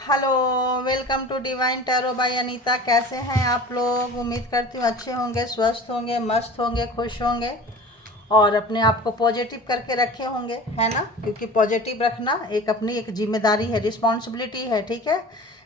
Hello, welcome to divine tarot by Anita. कैसे हैं आप लोग? उम्मीद करती हूँ अच्छे होंगे, स्वस्थ होंगे, मस्त होंगे, खुश होंगे और अपने आप को पॉजिटिव करके रखे होंगे, है ना? क्योंकि पॉजिटिव रखना एक अपनी एक जिम्मेदारी है, रिस्पॉन्सिबिलिटी है, ठीक है?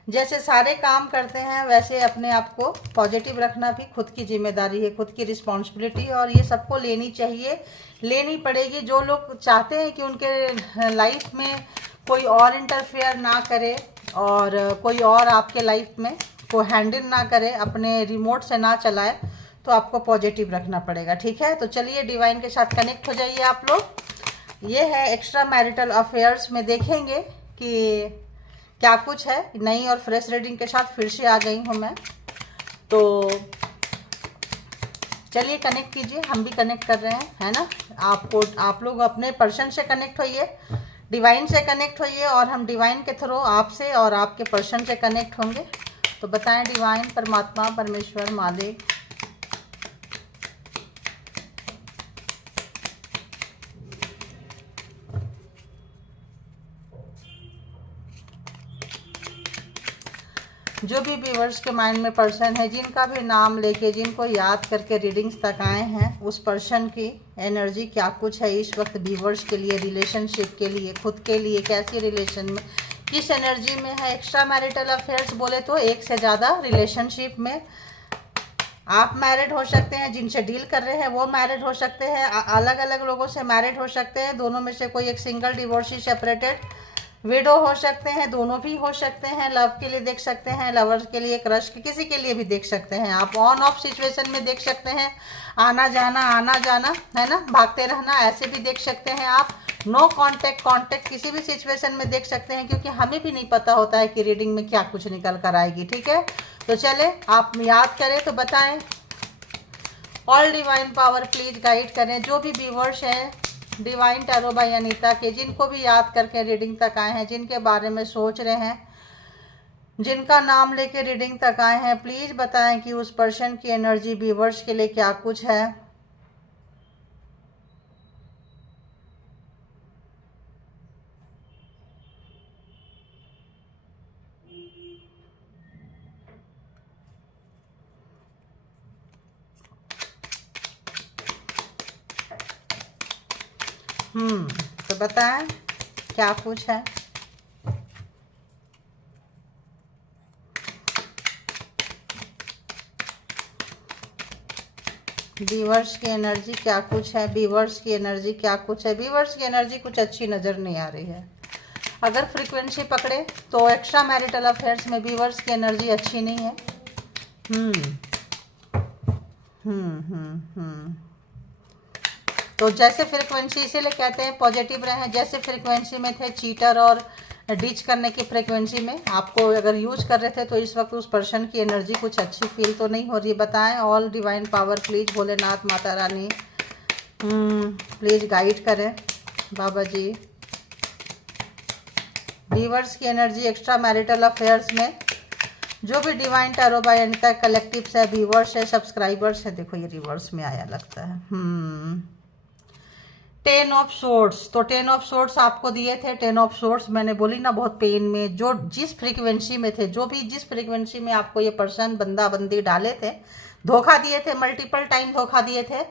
जैसे सारे काम करते हैं वैसे अपने आप को पॉजिटिव रखना भी खुद की जिम्मेदारी है, खुद की रिस्पॉन्सिबिलिटी, और ये सबको लेनी चाहिए, लेनी पड़ेगी। जो लोग चाहते हैं कि उनके लाइफ में कोई और इंटरफेयर ना करे और कोई और आपके लाइफ में को हैंडल ना करे, अपने रिमोट से ना चलाए, तो आपको पॉजिटिव रखना पड़ेगा, ठीक है? तो चलिए डिवाइन के साथ कनेक्ट हो जाइए आप लोग। ये है एक्स्ट्रा मैरिटल अफेयर्स में देखेंगे कि क्या कुछ है। नई और फ्रेश रीडिंग के साथ फिर से आ गई हूँ मैं, तो चलिए कनेक्ट कीजिए। हम भी कनेक्ट कर रहे हैं, है ना? आप लोग अपने पर्सन से कनेक्ट होइए, डिवाइन से कनेक्ट होइए, और हम डिवाइन के थ्रू आपसे और आपके पर्सन से कनेक्ट होंगे। तो बताएं डिवाइन, परमात्मा, परमेश्वर, मालिक, जो भी व्यूअर्स के माइंड में पर्सन है, जिनका भी नाम लेके, जिनको याद करके रीडिंग्स तक आए हैं, उस पर्सन की एनर्जी क्या कुछ है इस वक्त व्यूअर्स के लिए, रिलेशनशिप के लिए, खुद के लिए, कैसी रिलेशन में, किस एनर्जी में है। एक्स्ट्रा मैरिटल अफेयर्स बोले तो एक से ज़्यादा रिलेशनशिप में आप मैरिड हो सकते हैं, जिनसे डील कर रहे हैं वो मैरिड हो सकते हैं, अलग अलग लोगों से मैरिड हो सकते हैं, दोनों में से कोई एक सिंगल, डिवोर्सी, सेपरेटेड, विडो हो सकते हैं, दोनों भी हो सकते हैं। लव के लिए देख सकते हैं, लवर्स के लिए, क्रश के, किसी के लिए भी देख सकते हैं। आप ऑन ऑफ सिचुएशन में देख सकते हैं, आना जाना, है ना, भागते रहना, ऐसे भी देख सकते हैं आप। नो कांटेक्ट, कांटेक्ट किसी भी सिचुएशन में देख सकते हैं, क्योंकि हमें भी नहीं पता होता है कि रीडिंग में क्या कुछ निकल कर आएगी, ठीक है? तो चले, आप याद करें तो बताएं। All divine power please guide करें जो भी व्यूवर्स हैं डिवाइन टैरो बाय अनीता के, जिनको भी याद करके रीडिंग तक आए हैं, जिनके बारे में सोच रहे हैं, जिनका नाम लेके रीडिंग तक आए हैं, प्लीज बताएं कि उस पर्सन की एनर्जी व्यूवर्स के लिए क्या कुछ है। तो बताएं क्या कुछ है। व्यूवर्स की एनर्जी क्या कुछ है, व्यूवर्स की एनर्जी क्या कुछ है। व्यूवर्स की एनर्जी कुछ अच्छी नज़र नहीं आ रही है। अगर फ्रीक्वेंसी पकड़े तो एक्स्ट्रा मैरिटल अफेयर्स में व्यूवर्स की एनर्जी अच्छी नहीं है। तो जैसे फ्रीक्वेंसी, इसीलिए कहते हैं पॉजिटिव रहें। जैसे फ्रीक्वेंसी में थे चीटर और डिच करने की फ्रीक्वेंसी में आपको अगर यूज कर रहे थे, तो इस वक्त उस पर्सन की एनर्जी कुछ अच्छी फील तो नहीं हो रही। बताएं all divine power please, Bholenath, Mata Rani, please guide करें बाबा जी। व्यूअर्स की एनर्जी एक्स्ट्रा मैरिटल अफेयर्स में, जो भी divine tarot by Anita collective है, व्यूअर्स है, सब्सक्राइबर्स है। देखो ये रिवर्स में आया लगता है। टेन ऑफ सोर्ड्स, तो टेन ऑफ सोर्ड्स आपको दिए थे। टेन ऑफ सोर्ड्स मैंने बोली ना, बहुत पेन में, जो जिस फ्रीक्वेंसी में थे, जो भी जिस फ्रीक्वेंसी में आपको ये पर्सन बंदा बंदी डाले थे, धोखा दिए थे, मल्टीपल टाइम धोखा दिए थे,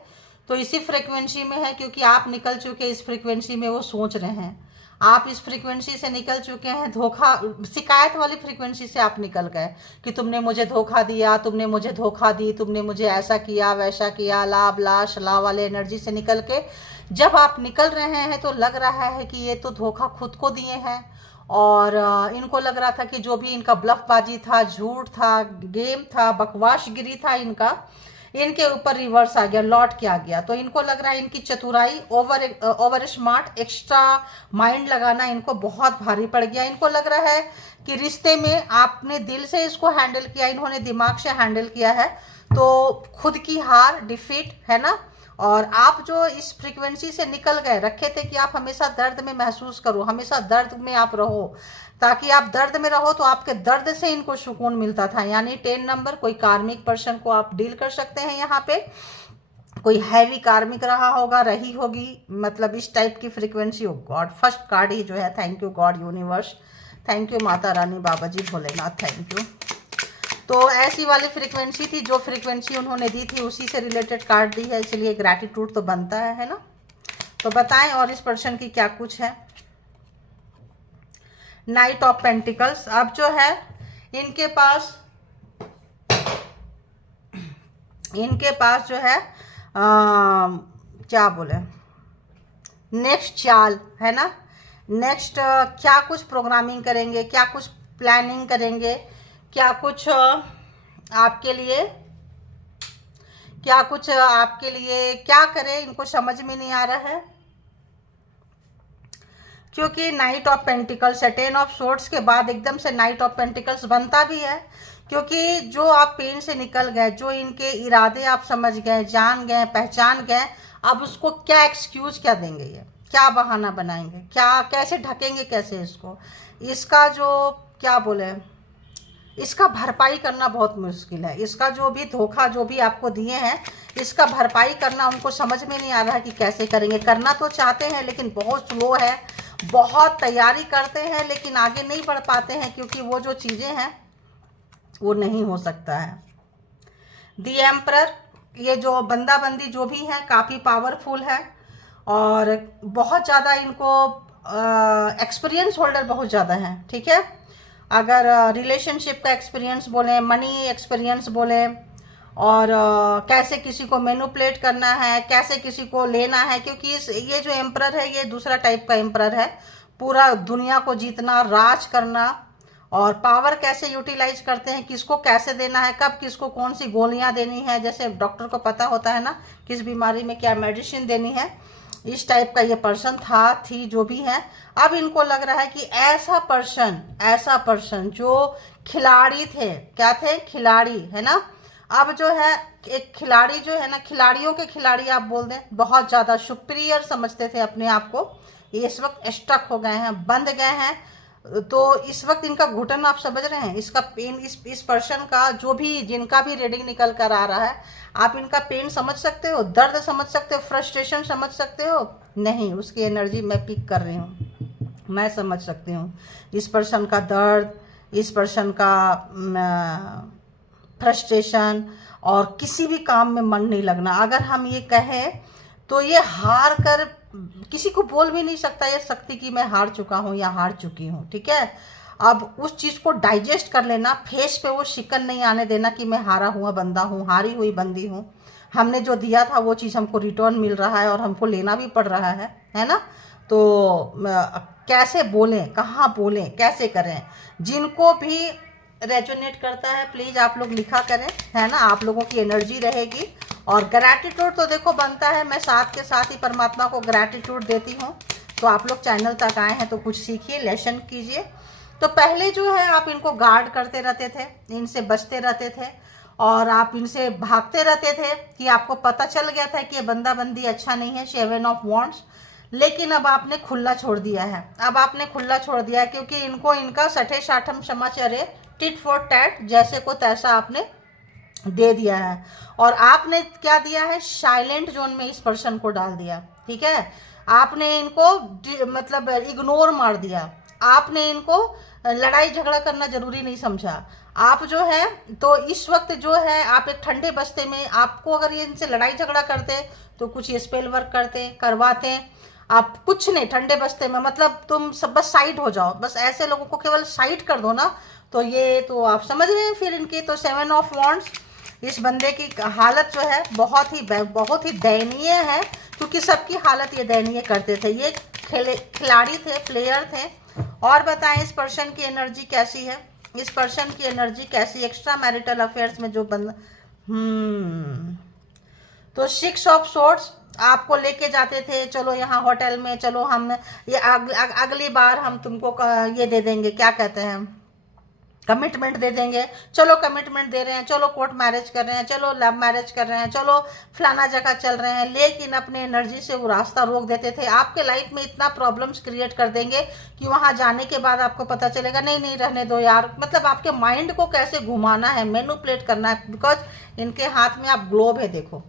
तो इसी फ्रीक्वेंसी में है। क्योंकि आप निकल चुके इस फ्रीक्वेंसी में, वो सोच रहे हैं आप इस फ्रीक्वेंसी से निकल चुके हैं। धोखा, शिकायत वाली फ्रीक्वेंसी से आप निकल गए कि तुमने मुझे धोखा दिया, तुमने मुझे धोखा दी, तुमने मुझे ऐसा किया, वैसा किया, लाभ लाश ला वाले एनर्जी से निकल के जब आप निकल रहे हैं, तो लग रहा है कि ये तो धोखा खुद को दिए हैं। और इनको लग रहा था कि जो भी इनका ब्लफबाजी था, झूठ था, गेम था, बकवासगिरी था, इनके ऊपर रिवर्स आ गया, लौट के आ गया। तो इनको लग रहा है इनकी चतुराई, ओवर स्मार्ट, एक्स्ट्रा माइंड लगाना इनको बहुत भारी पड़ गया। इनको लग रहा है कि रिश्ते में आपने दिल से इसको हैंडल किया, इन्होंने दिमाग से हैंडल किया है, तो खुद की हार, डिफीट, है ना। और आप जो इस फ्रीक्वेंसी से निकल गए, रखे थे कि आप हमेशा दर्द में महसूस करो, हमेशा दर्द में आप रहो, ताकि आप दर्द में रहो, तो आपके दर्द से इनको सुकून मिलता था। यानी 10 नंबर, कोई कार्मिक पर्सन को आप डील कर सकते हैं यहाँ पे। कोई हैवी कार्मिक रहा होगा, रही होगी, मतलब इस टाइप की फ्रीक्वेंसी। हो गॉड, फर्स्ट कार्ड ही जो है, thank you God universe, thank you Mata Rani, Baba ji, Bholenath, thank you. तो ऐसी वाली फ्रीक्वेंसी थी, जो फ्रीक्वेंसी उन्होंने दी थी उसी से रिलेटेड कार्ड दी है, इसलिए ग्रैटिट्यूड तो बनता है ना। तो बताएं और इस पर्सन की क्या कुछ है। नाइट ऑफ पेंटिकल्स, अब जो है इनके पास जो है क्या बोले, नेक्स्ट चाल है ना, नेक्स्ट क्या कुछ प्रोग्रामिंग करेंगे, क्या कुछ प्लानिंग करेंगे, क्या कुछ आपके लिए क्या करें, इनको समझ में नहीं आ रहा है। क्योंकि नाइट ऑफ पेंटिकल्स है, 10 ऑफ सोर्ड्स के बाद एकदम से नाइट ऑफ पेंटिकल्स बनता भी है, क्योंकि जो आप पेन से निकल गए, जो इनके इरादे आप समझ गए, जान गए, पहचान गए, अब उसको क्या एक्सक्यूज क्या देंगे, ये क्या बहाना बनाएंगे, क्या कैसे ढकेंगे, कैसे इसका जो क्या बोले, इसका भरपाई करना बहुत मुश्किल है। इसका जो भी धोखा जो भी आपको दिए हैं, इसका भरपाई करना उनको समझ में नहीं आ रहा है कि कैसे करेंगे। करना तो चाहते हैं लेकिन बहुत स्लो है, बहुत तैयारी करते हैं लेकिन आगे नहीं बढ़ पाते हैं, क्योंकि वो जो चीज़ें हैं वो नहीं हो सकता है। दी एम्परर, ये जो बंदा बंदी जो भी है काफ़ी पावरफुल है और बहुत ज़्यादा इनको एक्सपीरियंस होल्डर बहुत ज़्यादा है, ठीक है। अगर रिलेशनशिप का एक्सपीरियंस बोलें, मनी एक्सपीरियंस बोलें, और कैसे किसी को मैनिपुलेट करना है, कैसे किसी को लेना है, क्योंकि ये जो एम्परर है ये दूसरा टाइप का एम्परर है। पूरा दुनिया को जीतना, राज करना, और पावर कैसे यूटिलाइज करते हैं, किसको कैसे देना है, कब किसको कौन सी गोलियां देनी है, जैसे डॉक्टर को पता होता है ना किस बीमारी में क्या मेडिसिन देनी है, इस टाइप का ये पर्सन थी जो भी है। अब इनको लग रहा है कि ऐसा पर्सन जो खिलाड़ी थे, क्या थे, खिलाड़ी है ना, अब जो है एक खिलाड़ी जो है ना, खिलाड़ियों के खिलाड़ी आप बोल दें, बहुत ज़्यादा सुपीरियर समझते थे अपने आप को, ये इस वक्त स्टक हो गए हैं, बंध गए हैं। तो इस वक्त इनका घुटन आप समझ रहे हैं, इसका पेन, इस पर्सन का जो भी जिनका भी रीडिंग निकल कर आ रहा है, आप इनका पेन समझ सकते हो, दर्द समझ सकते हो, फ्रस्ट्रेशन समझ सकते हो, नहीं, उसकी एनर्जी मैं पिक कर रही हूँ, मैं समझ सकती हूँ इस पर्सन का दर्द, इस पर्सन का फ्रस्ट्रेशन, और किसी भी काम में मन नहीं लगना। अगर हम ये कहें तो ये हार कर किसी को बोल भी नहीं सकता ये शक्ति कि मैं हार चुका हूँ या हार चुकी हूँ, ठीक है। अब उस चीज़ को डाइजेस्ट कर लेना, फेस पे वो शिकन नहीं आने देना कि मैं हारा हुआ बंदा हूँ, हारी हुई बंदी हूँ, हमने जो दिया था वो चीज़ हमको रिटर्न मिल रहा है और हमको लेना भी पड़ रहा है ना। तो कैसे बोलें, कहाँ बोलें, कैसे करें, जिनको भी रेजोनेट करता है प्लीज़ आप लोग लिखा करें, है ना, आप लोगों की एनर्जी रहेगी। और ग्रैटिट्यूड तो देखो बनता है, मैं साथ के साथ ही परमात्मा को ग्रैटिट्यूड देती हूँ। तो आप लोग चैनल तक आए हैं तो कुछ सीखिए, लेसन कीजिए। तो पहले जो है आप इनको गार्ड करते रहते थे, इनसे बचते रहते थे और आप इनसे भागते रहते थे कि आपको पता चल गया था कि ये बंदा बंदी अच्छा नहीं है, 7 ऑफ वॉन्ड्स। लेकिन अब आपने खुला छोड़ दिया है, अब आपने खुला छोड़ दिया है, क्योंकि इनको इनका सठे साठम समाचार टिट फॉर टैट, जैसे को तैसा आपने दे दिया है। और आपने क्या दिया है, साइलेंट जोन में इस पर्सन को डाल दिया, ठीक है। आपने इनको मतलब इग्नोर मार दिया, आपने इनको लड़ाई झगड़ा करना जरूरी नहीं समझा। आप जो है तो इस वक्त जो है आप एक ठंडे बस्ते में, आपको अगर ये इनसे लड़ाई झगड़ा करते तो कुछ स्पेल वर्क करवाते, आप कुछ नहीं, ठंडे बस्ते में मतलब तुम सब बस साइड हो जाओ, बस ऐसे लोगों को केवल साइड कर दो ना, तो ये तो आप समझ रहे हैं फिर इनकी। तो 7 ऑफ वॉन्ड्स, इस बंदे की हालत जो है बहुत ही दयनीय है, क्योंकि सबकी हालत ये दयनीय करते थे। ये खिलाड़ी थे, प्लेयर थे। और बताएं इस पर्सन की एनर्जी कैसी है, इस पर्सन की एनर्जी कैसी, एक्स्ट्रा मैरिटल अफेयर्स में जो बंदा तो 6 ऑफ सोर्ड्स आपको लेके जाते थे, चलो यहाँ होटल में, चलो हम ये अगली बार हम तुमको ये दे देंगे, क्या कहते हैं, कमिटमेंट दे देंगे, चलो कमिटमेंट दे रहे हैं, चलो कोर्ट मैरिज कर रहे हैं, चलो लव मैरिज कर रहे हैं, चलो फलाना जगह चल रहे हैं, लेकिन अपने एनर्जी से वो रास्ता रोक देते थे। आपके लाइफ में इतना प्रॉब्लम्स क्रिएट कर देंगे कि वहाँ जाने के बाद आपको पता चलेगा नहीं नहीं रहने दो यार, मतलब आपके माइंड को कैसे घुमाना है, मैनिपुलेट करना है। बिकॉज इनके हाथ में आप ग्लोब है, देखो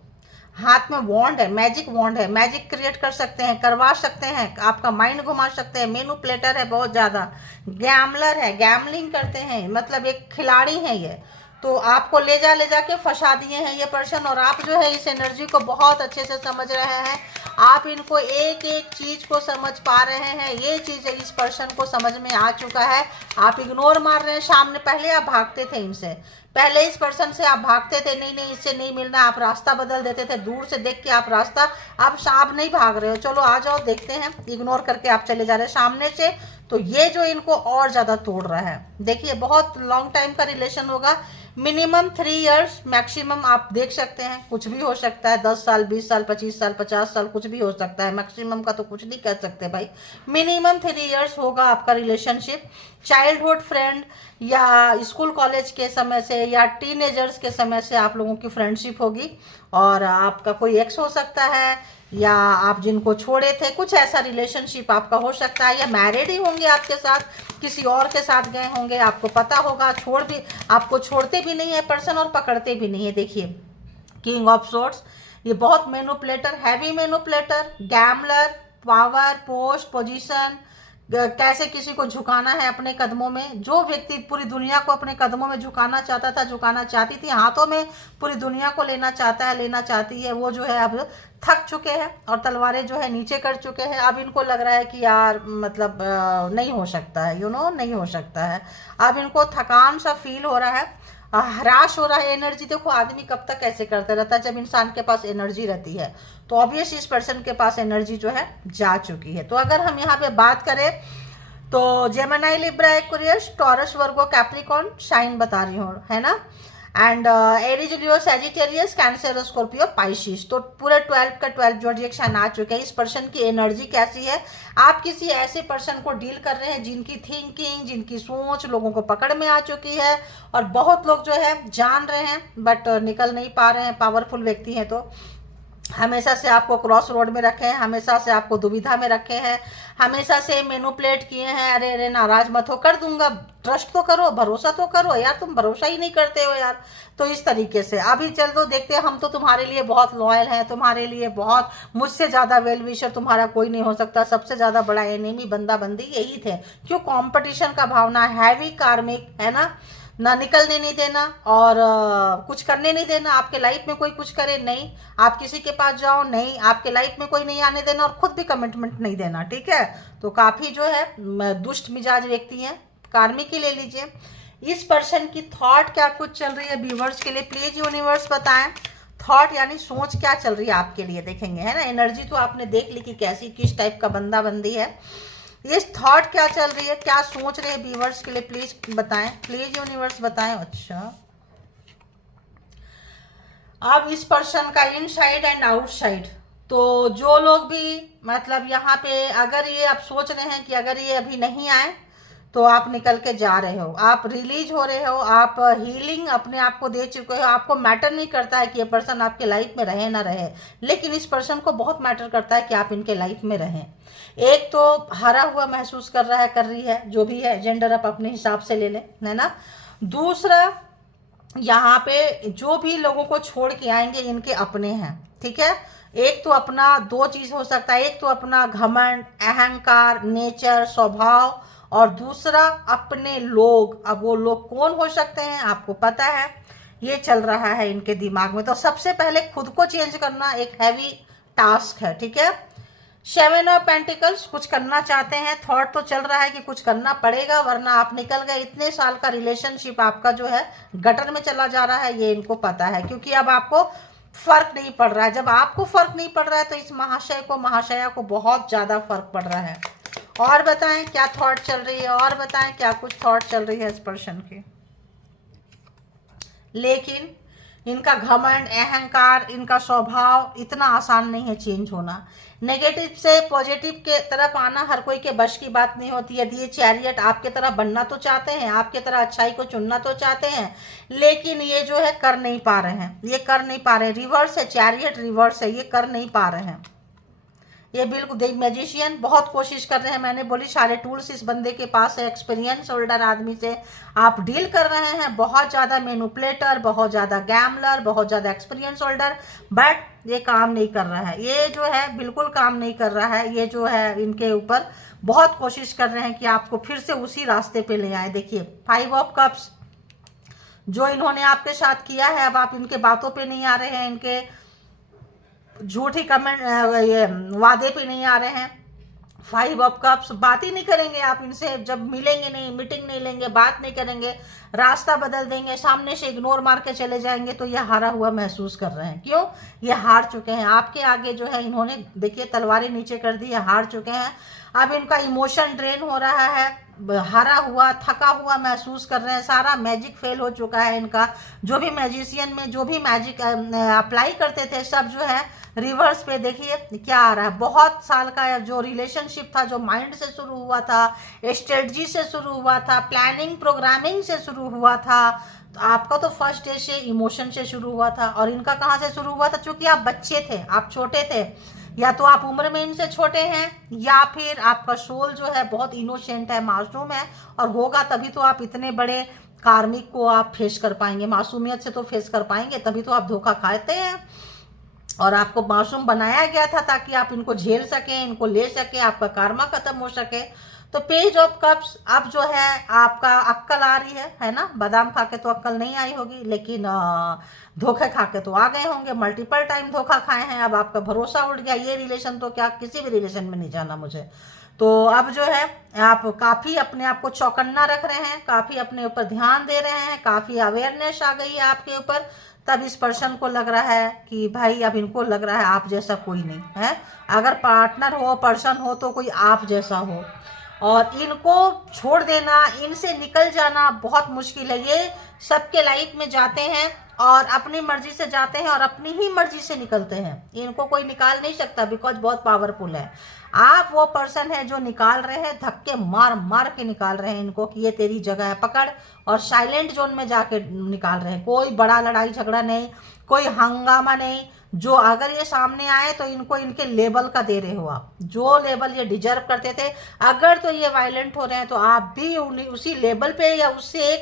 हाथ में वॉन्ड है, मैजिक वॉन्ड है, मैजिक क्रिएट कर सकते हैं, करवा सकते हैं, आपका माइंड घुमा सकते हैं, मैनिपुलेटर है बहुत ज़्यादा, गैमलर है, गैमलिंग करते हैं, मतलब एक खिलाड़ी है ये। तो आपको ले जा के फंसा दिए हैं ये पर्सन, और आप जो है इस एनर्जी को बहुत अच्छे से समझ रहे हैं। आप इनको एक एक चीज को समझ पा रहे हैं, ये चीज इस पर्सन को समझ में आ चुका है। आप इग्नोर मार रहे हैं सामने, पहले आप भागते थे इनसे, पहले इस पर्सन से आप भागते थे, नहीं नहीं इससे नहीं मिलना, आप रास्ता बदल देते थे, दूर से देख के आप रास्ता, आप नहीं भाग रहे हो, चलो आ जाओ देखते हैं, इग्नोर करके आप चले जा रहे हैं सामने से। तो ये जो इनको और ज्यादा तोड़ रहा है, देखिए बहुत लॉन्ग टाइम का रिलेशन होगा, मिनिमम 3 इयर्स, मैक्सिमम आप देख सकते हैं, कुछ भी हो सकता है, 10 साल 20 साल 25 साल 50 साल कुछ भी हो सकता है, मैक्सिमम का तो कुछ नहीं कह सकते भाई, मिनिमम 3 इयर्स होगा आपका रिलेशनशिप। चाइल्डहुड फ्रेंड या स्कूल कॉलेज के समय से या टीनेजर्स के समय से आप लोगों की फ्रेंडशिप होगी, और आपका कोई एक्स हो सकता है, या आप जिनको छोड़े थे, कुछ ऐसा रिलेशनशिप आपका हो सकता है, या मैरिड ही होंगे आपके साथ, किसी और के साथ गए होंगे, आपको पता होगा, आपको छोड़ते भी नहीं है पर्सन और पकड़ते भी नहीं है। देखिए किंग ऑफ सोर्ड्स, ये बहुत manipulator, heavy manipulator, gambler, power, post, position, कैसे किसी को झुकाना है अपने कदमों में। जो व्यक्ति पूरी दुनिया को अपने कदमों में झुकाना चाहता था, झुकाना चाहती थी, हाथों में पूरी दुनिया को लेना चाहता है, लेना चाहती है, वो जो है अब थक चुके हैं और तलवारें जो है नीचे कर चुके हैं। अब इनको लग रहा है कि यार मतलब नहीं हो सकता है, नहीं हो सकता है। अब इनको थकान सा फील हो रहा है, हराश हो रहा है। एनर्जी देखो, आदमी कब तक ऐसे करता रहता है जब इंसान के पास एनर्जी रहती है, तो ऑब्वियस इस पर्सन के पास एनर्जी जो है जा चुकी है। तो अगर हम यहाँ पे बात करें तो जेमिनी, लिब्रा, एक्वेरियस, टॉरस, वर्गो, कैप्रिकॉर्न साइन बता रही हूँ, है ना, and Aries, Leo, Sagittarius, cancer, Scorpio, Pisces. तो पूरे 12 का 12 जोडिएक साइन आ चुके हैं। इस पर्सन की एनर्जी कैसी है? आप किसी ऐसे पर्सन को डील कर रहे हैं जिनकी थिंकिंग, जिनकी सोच लोगों को पकड़ में आ चुकी है, और बहुत लोग जो है जान रहे हैं बट निकल नहीं पा रहे हैं। पावरफुल व्यक्ति हैं तो हमेशा से आपको क्रॉस रोड में रखे हैं, हमेशा से आपको दुविधा में रखे हैं, हमेशा से मैनिपुलेट किए हैं। अरे अरे नाराज मत हो, कर दूंगा, ट्रस्ट तो करो, भरोसा तो करो यार, तुम भरोसा ही नहीं करते हो यार। तो इस तरीके से अभी चल दो, देखते हैं, हम तो तुम्हारे लिए बहुत लॉयल हैं, तुम्हारे लिए बहुत, मुझसे ज्यादा वेल विशर तुम्हारा कोई नहीं हो सकता। सबसे ज्यादा बड़ा एनिमी बंदा बंदी यही थे। क्यों? कंपटीशन का भावना, हैवी कार्मिक, है ना निकलने नहीं देना और कुछ करने नहीं देना। आपके लाइफ में कोई कुछ करे नहीं, आप किसी के पास जाओ नहीं, आपके लाइफ में कोई नहीं आने देना, और खुद भी कमिटमेंट नहीं देना। ठीक है, तो काफी जो है दुष्ट मिजाज व्यक्ति हैं। कार्मिक ही ले लीजिए। इस पर्सन की थॉट क्या कुछ चल रही है व्यूवर्स के लिए, प्लीज यूनिवर्स बताएं। थॉट यानी सोच क्या चल रही है आपके लिए, देखेंगे, है ना। एनर्जी तो आपने देख ली कि कैसी, किस टाइप का बंदा बंदी है। ये थॉट क्या चल रही है, क्या सोच रहे हैं व्यूवर्स के लिए, प्लीज बताएं, प्लीज यूनिवर्स बताएं। अच्छा, अब इस पर्सन का इनसाइड एंड आउटसाइड, तो जो लोग भी मतलब यहाँ पे, अगर ये आप सोच रहे हैं कि अगर ये अभी नहीं आए तो आप निकल के जा रहे हो, आप रिलीज हो रहे हो, आप हीलिंग अपने आप को दे चुके हो। आपको मैटर नहीं करता है कि ये पर्सन आपके लाइफ में रहे ना रहे, लेकिन इस पर्सन को बहुत मैटर करता है कि आप इनके लाइफ में रहें। एक तो हारा हुआ महसूस कर रहा है, कर रही है, जो भी है, जेंडर आप अपने हिसाब से ले लें, है ना। दूसरा, यहाँ पे जो भी लोगों को छोड़ के आएंगे इनके अपने हैं, ठीक है। एक तो अपना, दो चीज हो सकता है, एक तो अपना घमंड, अहंकार, नेचर, स्वभाव, और दूसरा अपने लोग। अब वो लोग कौन हो सकते हैं आपको पता है, ये चल रहा है इनके दिमाग में। तो सबसे पहले खुद को चेंज करना एक हैवी टास्क है, ठीक है। 7 ऑफ पेंटिकल्स, कुछ करना चाहते हैं, थॉट तो चल रहा है कि कुछ करना पड़ेगा वरना आप निकल गए। इतने साल का रिलेशनशिप आपका जो है गटर में चला जा रहा है, ये इनको पता है, क्योंकि अब आपको फर्क नहीं पड़ रहा है। जब आपको फर्क नहीं पड़ रहा है तो इस महाशय को, महाशया को बहुत ज्यादा फर्क पड़ रहा है। और बताएं क्या थॉट चल रही है, और बताएं क्या कुछ थॉट चल रही है इस पर्सन की। लेकिन इनका घमंड, अहंकार, इनका स्वभाव इतना आसान नहीं है चेंज होना। नेगेटिव से पॉजिटिव के तरफ आना हर कोई के बश की बात नहीं होती है। ये चैरियट आपके तरह बनना तो चाहते हैं, आपके तरह अच्छाई को चुनना तो चाहते हैं, लेकिन ये जो है कर नहीं पा रहे हैं, ये कर नहीं पा रहे। रिवर्स है, चैरियट रिवर्स है, ये कर नहीं पा रहे हैं। ये बिल्कुल देख मैजिशियन बहुत कोशिश कर रहे हैं, मैंने बोली सारे टूल्स इस बंदे के पास है, एक्सपीरियंस होल्डर आदमी से आप डील कर रहे हैं, बहुत ज़्यादा मैनिपुलेटर, बहुत ज़्यादा गैमलर, बहुत ज़्यादा एक्सपीरियंस होल्डर, बट ये काम नहीं कर रहा है, ये जो है बिल्कुल काम नहीं कर रहा है। ये जो है इनके ऊपर बहुत कोशिश कर रहे हैं कि आपको फिर से उसी रास्ते पे ले आए। देखिए 5 ऑफ कप्स जो इन्होंने आपके साथ किया है, अब आप इनके बातों पे नहीं आ रहे हैं, इनके झूठी कमेंट ये वादे पे नहीं आ रहे हैं। 5 ऑफ कप्स बात ही नहीं करेंगे आप इनसे, जब मिलेंगे नहीं, मीटिंग नहीं लेंगे, बात नहीं करेंगे, रास्ता बदल देंगे, सामने से इग्नोर मार के चले जाएंगे, तो ये हारा हुआ महसूस कर रहे हैं। क्यों? ये हार चुके हैं आपके आगे, जो है इन्होंने देखिए तलवारें नीचे कर दी, हार चुके हैं। अब इनका इमोशन ड्रेन हो रहा है, हारा हुआ थका हुआ महसूस कर रहे हैं, सारा मैजिक फेल हो चुका है इनका। जो भी मैजिशियन में जो भी मैजिक अप्लाई करते थे, सब जो है रिवर्स पे देखिए क्या आ रहा है। बहुत साल का जो रिलेशनशिप था, जो माइंड से शुरू हुआ था, स्ट्रेटजी से शुरू हुआ था, प्लानिंग प्रोग्रामिंग से शुरू हुआ था, तो आपका तो फर्स्ट डे से इमोशन से शुरू हुआ था। और इनका कहाँ से शुरू हुआ था? क्योंकि आप बच्चे थे, आप छोटे थे, या तो आप उम्र में इनसे छोटे हैं, या फिर आपका सोल जो है बहुत इनोसेंट है, मासूम है, और होगा तभी तो आप इतने बड़े कार्मिक को आप फेस कर पाएंगे। मासूमियत से तो फेस कर पाएंगे, तभी तो आप धोखा खाते हैं। और आपको मासूम बनाया गया था ताकि आप इनको झेल सकें, इनको ले सकें, आपका कर्मा खत्म हो सके। तो पेज ऑफ कप्स अब जो है आपका अक्कल आ रही है ना। बादाम खा के तो अक्कल नहीं आई होगी, लेकिन धोखे खा के तो आ गए होंगे, मल्टीपल टाइम धोखा खाए हैं। अब आपका भरोसा उठ गया, ये रिलेशन तो क्या, किसी भी रिलेशन में नहीं जाना मुझे। तो अब जो है आप काफ़ी अपने आप को चौकन्ना रख रहे हैं, काफ़ी अपने ऊपर ध्यान दे रहे हैं, काफ़ी अवेयरनेस आ गई है आपके ऊपर। तब इस पर्सन को लग रहा है कि भाई, अब इनको लग रहा है आप जैसा कोई नहीं है। अगर पार्टनर हो, पर्सन हो, तो कोई आप जैसा हो। और इनको छोड़ देना, इनसे निकल जाना बहुत मुश्किल है। ये सबके लाइफ में जाते हैं और अपनी मर्जी से जाते हैं और अपनी ही मर्जी से निकलते हैं। इनको कोई निकाल नहीं सकता, बिकॉज बहुत पावरफुल है। आप वो पर्सन है जो निकाल रहे हैं, धक्के मार मार के निकाल रहे हैं इनको कि ये तेरी जगह है, पकड़, और साइलेंट जोन में जाके निकाल रहे हैं। कोई बड़ा लड़ाई झगड़ा नहीं, कोई हंगामा नहीं। जो अगर ये सामने आए तो इनको इनके लेवल का दे रहे हो आप, जो लेवल ये डिजर्व करते थे। अगर तो ये वायलेंट हो रहे हैं तो आप भी उसी लेवल पे या उससे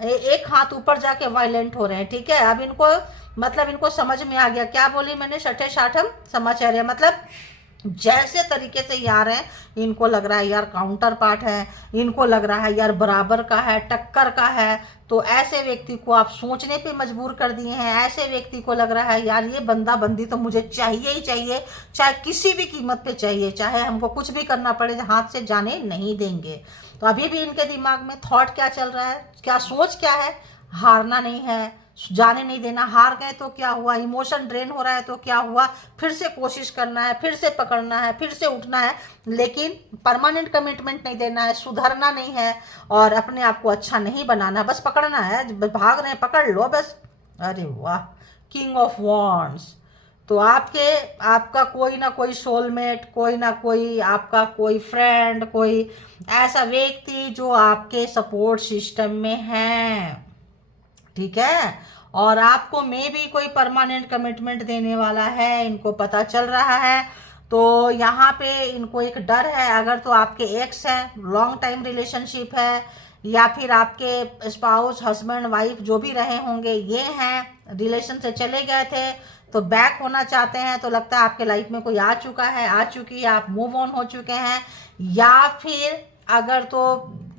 एक हाथ ऊपर जाके वायलेंट हो रहे हैं। ठीक है, अब इनको मतलब इनको समझ में आ गया। क्या बोली मैंने? छठे साठम समाचार्य, मतलब जैसे तरीके से ये आ रहे हैं, इनको लग रहा है यार काउंटर पार्ट है, इनको लग रहा है यार बराबर का है, टक्कर का है। तो ऐसे व्यक्ति को आप सोचने पे मजबूर कर दिए हैं। ऐसे व्यक्ति को लग रहा है यार ये बंदा बंदी तो मुझे चाहिए ही चाहिए, चाहे किसी भी कीमत पे चाहिए, चाहे हमको कुछ भी करना पड़े, हाथ से जाने नहीं देंगे। तो अभी भी इनके दिमाग में थॉट क्या चल रहा है, क्या सोच क्या है? हारना नहीं है, जाने नहीं देना। हार गए तो क्या हुआ? इमोशन ड्रेन हो रहा है तो क्या हुआ? फिर से कोशिश करना है, फिर से पकड़ना है, फिर से उठना है, लेकिन परमानेंट कमिटमेंट नहीं देना है, सुधरना नहीं है, और अपने आप को अच्छा नहीं बनाना, बस पकड़ना है। भाग रहे हैं, पकड़ लो बस। अरे वाह, किंग ऑफ वॉन्ड्स। तो आपका कोई ना कोई सोलमेट, कोई ना कोई आपका कोई फ्रेंड, कोई ऐसा व्यक्ति जो आपके सपोर्ट सिस्टम में है, ठीक है, और आपको मे भी कोई परमानेंट कमिटमेंट देने वाला है, इनको पता चल रहा है। तो यहाँ पे इनको एक डर है। अगर तो आपके एक्स है, लॉन्ग टाइम रिलेशनशिप है, या फिर आपके स्पाउस, हस्बैंड, वाइफ जो भी रहे होंगे, ये हैं, रिलेशन से चले गए थे तो बैक होना चाहते हैं, तो लगता है आपके लाइफ में कोई आ चुका है, आ चुकी है, आप मूव ऑन हो चुके हैं। या फिर अगर तो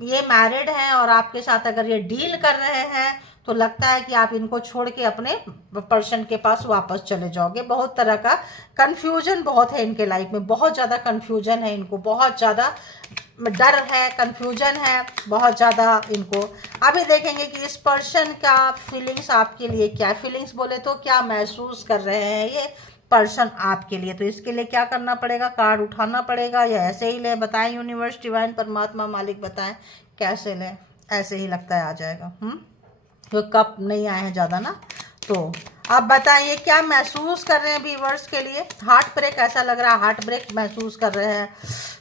ये मैरिड हैं और आपके साथ अगर ये डील कर रहे हैं, तो लगता है कि आप इनको छोड़ के अपने पर्सन के पास वापस चले जाओगे। बहुत तरह का कंफ्यूजन बहुत है इनके लाइफ में, बहुत ज़्यादा कंफ्यूजन है इनको, बहुत ज़्यादा डर है, कंफ्यूजन है बहुत ज़्यादा इनको। अभी देखेंगे कि इस पर्सन का फीलिंग्स आपके लिए क्या, फीलिंग्स बोले तो क्या महसूस कर रहे हैं ये पर्सन आपके लिए। तो इसके लिए क्या करना पड़ेगा? कार्ड उठाना पड़ेगा या ऐसे ही ले? बताएं यूनिवर्स, डिवाइन, परमात्मा, मालिक बताएं कैसे ले। ऐसे ही लगता है आ जाएगा। तो कप नहीं आए हैं ज़्यादा ना। तो अब बताइए क्या महसूस कर रहे हैं व्यूअर्स के लिए। हार्ट ब्रेक ऐसा लग रहा है, हार्ट ब्रेक महसूस कर रहे हैं,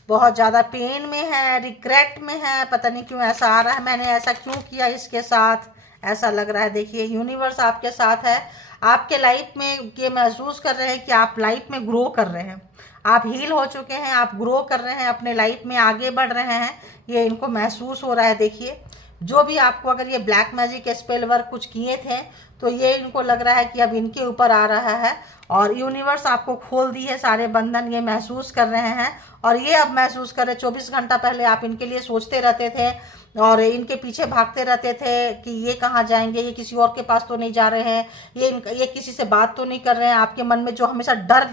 बहुत ज़्यादा पेन में है, रिग्रेट में है, पता नहीं क्यों ऐसा आ रहा है, मैंने ऐसा क्यों किया इसके साथ, ऐसा लग रहा है। देखिए यूनिवर्स आपके साथ है, आपके लाइफ में ये महसूस कर रहे हैं कि आप लाइफ में ग्रो कर रहे हैं, आप हील हो चुके हैं, आप ग्रो कर रहे हैं, अपने लाइफ में आगे बढ़ रहे हैं, ये इनको महसूस हो रहा है। देखिए जो भी आपको अगर ये ब्लैक मैजिक स्पेल वर्क कुछ किए थे तो ये इनको लग रहा है कि अब इनके ऊपर आ रहा है और यूनिवर्स आपको खोल दी है सारे बंधन, ये महसूस कर रहे हैं। और ये अब महसूस कर रहे, 24 घंटा पहले आप इनके लिए सोचते रहते थे और इनके पीछे भागते रहते थे कि ये कहाँ जाएंगे, ये किसी और के पास तो नहीं जा रहे हैं, ये किसी से बात तो नहीं कर रहे हैं। आपके मन में जो हमेशा डर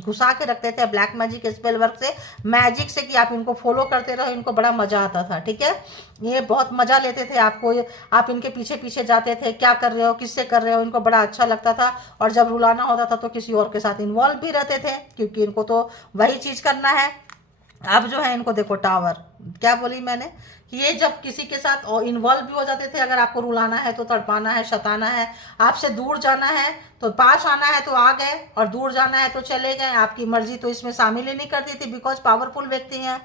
घुसा के रखते थे ब्लैक मैजिक स्पेल वर्क से, मैजिक से, कि आप इनको फॉलो करते रहो, इनको बड़ा मजा आता था। ठीक है, ये बहुत मजा लेते थे आपको, आप इनके पीछे पीछे जाते थे, क्या कर रहे हो, किससे कर रहे हो, इनको बड़ा अच्छा लगता था। और जब रुलाना होता था तो किसी और के साथ इन्वॉल्व भी रहते थे क्योंकि इनको तो वही चीज करना है। अब जो है इनको देखो, टावर क्या बोली मैंने कि ये जब किसी के साथ इन्वॉल्व भी हो जाते थे, अगर आपको रुलाना है तो तड़पाना है, सताना है, आपसे दूर जाना है तो पास आना है तो आ गए और दूर जाना है तो चले गए, आपकी मर्जी तो इसमें शामिल ही नहीं करती थी बिकॉज पावरफुल व्यक्ति हैं।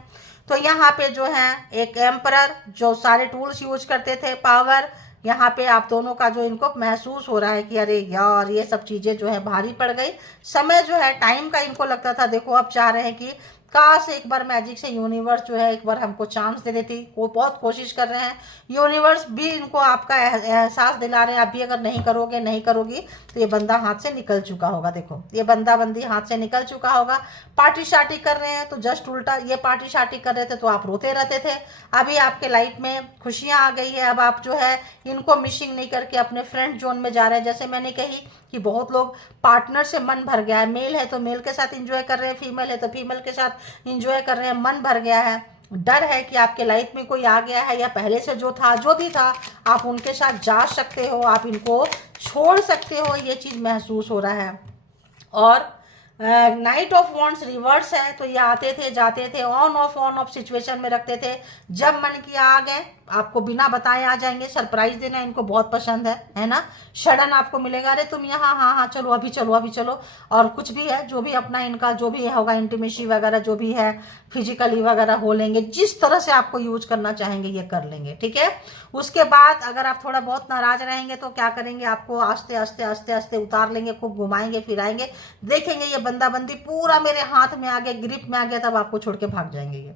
तो यहाँ पे जो है एक एम्परर जो सारे टूल्स यूज करते थे, पावर, यहाँ पे आप दोनों का जो इनको महसूस हो रहा है कि अरे यार ये सब चीजें जो है भारी पड़ गई, समय जो है टाइम का इनको लगता था। देखो अब चाह रहे हैं कि काश एक बार मैजिक से यूनिवर्स जो है एक बार हमको चांस दे देती, वो बहुत कोशिश कर रहे हैं। यूनिवर्स भी इनको आपका एहसास दिला रहे हैं, आप भी अगर नहीं करोगे, नहीं करोगी तो ये बंदा हाथ से निकल चुका होगा। देखो ये बंदा बंदी हाथ से निकल चुका होगा। पार्टी शार्टी कर रहे हैं तो जस्ट उल्टा, ये पार्टी शार्टी कर रहे थे तो आप रोते रहते थे। अभी आपके लाइफ में खुशियां आ गई है, अब आप जो है इनको मिसिंग नहीं करके अपने फ्रेंड जोन में जा रहे हैं। जैसे मैंने कही कि बहुत लोग पार्टनर से मन भर गया है, मेल है तो मेल के साथ एंजॉय कर रहे हैं, फीमेल है तो फीमेल के साथ एंजॉय कर रहे हैं, मन भर गया है। डर है कि आपके लाइफ में कोई आ गया है या पहले से जो था, जो भी था, आप उनके साथ जा सकते हो, आप इनको छोड़ सकते हो, ये चीज महसूस हो रहा है। और नाइट ऑफ वॉन्ट्स रिवर्स है तो ये आते थे जाते थे, ऑन ऑफ सिचुएशन में रखते थे, जब मन किया आ गए, आपको बिना बताए आ जाएंगे। सरप्राइज देना इनको बहुत पसंद है ना। सडन आपको मिलेगा, अरे तुम यहाँ, हाँ हाँ चलो, अभी चलो, अभी चलो। और कुछ भी है जो भी अपना इनका जो भी होगा, इंटीमेसी वगैरह जो भी है, फिजिकली वगैरह हो लेंगे, जिस तरह से आपको यूज करना चाहेंगे ये कर लेंगे। ठीक है, उसके बाद अगर आप थोड़ा बहुत नाराज रहेंगे तो क्या करेंगे, आपको आस्ते आस्ते आस्ते आस्ते उतार लेंगे, खूब घुमाएंगे फिराएंगे, देखेंगे ये बंदा बंदी पूरा मेरे हाथ में आ गया, ग्रिप में आ गया, तब आपको छोड़ के भाग जाएंगे। ये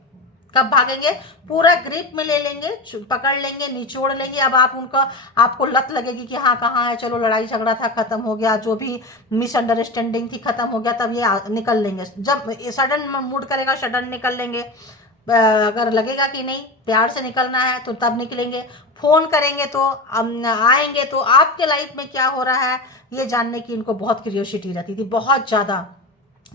कब भागेंगे, पूरा ग्रिप में ले लेंगे, पकड़ लेंगे, निचोड़ लेंगे। अब आप उनका, आपको लत लगेगी कि हाँ कहाँ है, चलो लड़ाई झगड़ा था खत्म हो गया, जो भी मिसअंडरस्टैंडिंग थी खत्म हो गया, तब ये निकल लेंगे। जब सडन मूड करेगा सडन निकल लेंगे, अगर लगेगा कि नहीं प्यार से निकलना है तो तब निकलेंगे। फोन करेंगे तो आएंगे। तो आपके लाइफ में क्या हो रहा है ये जानने की इनको बहुत क्यूरियोसिटी रहती थी, बहुत ज्यादा।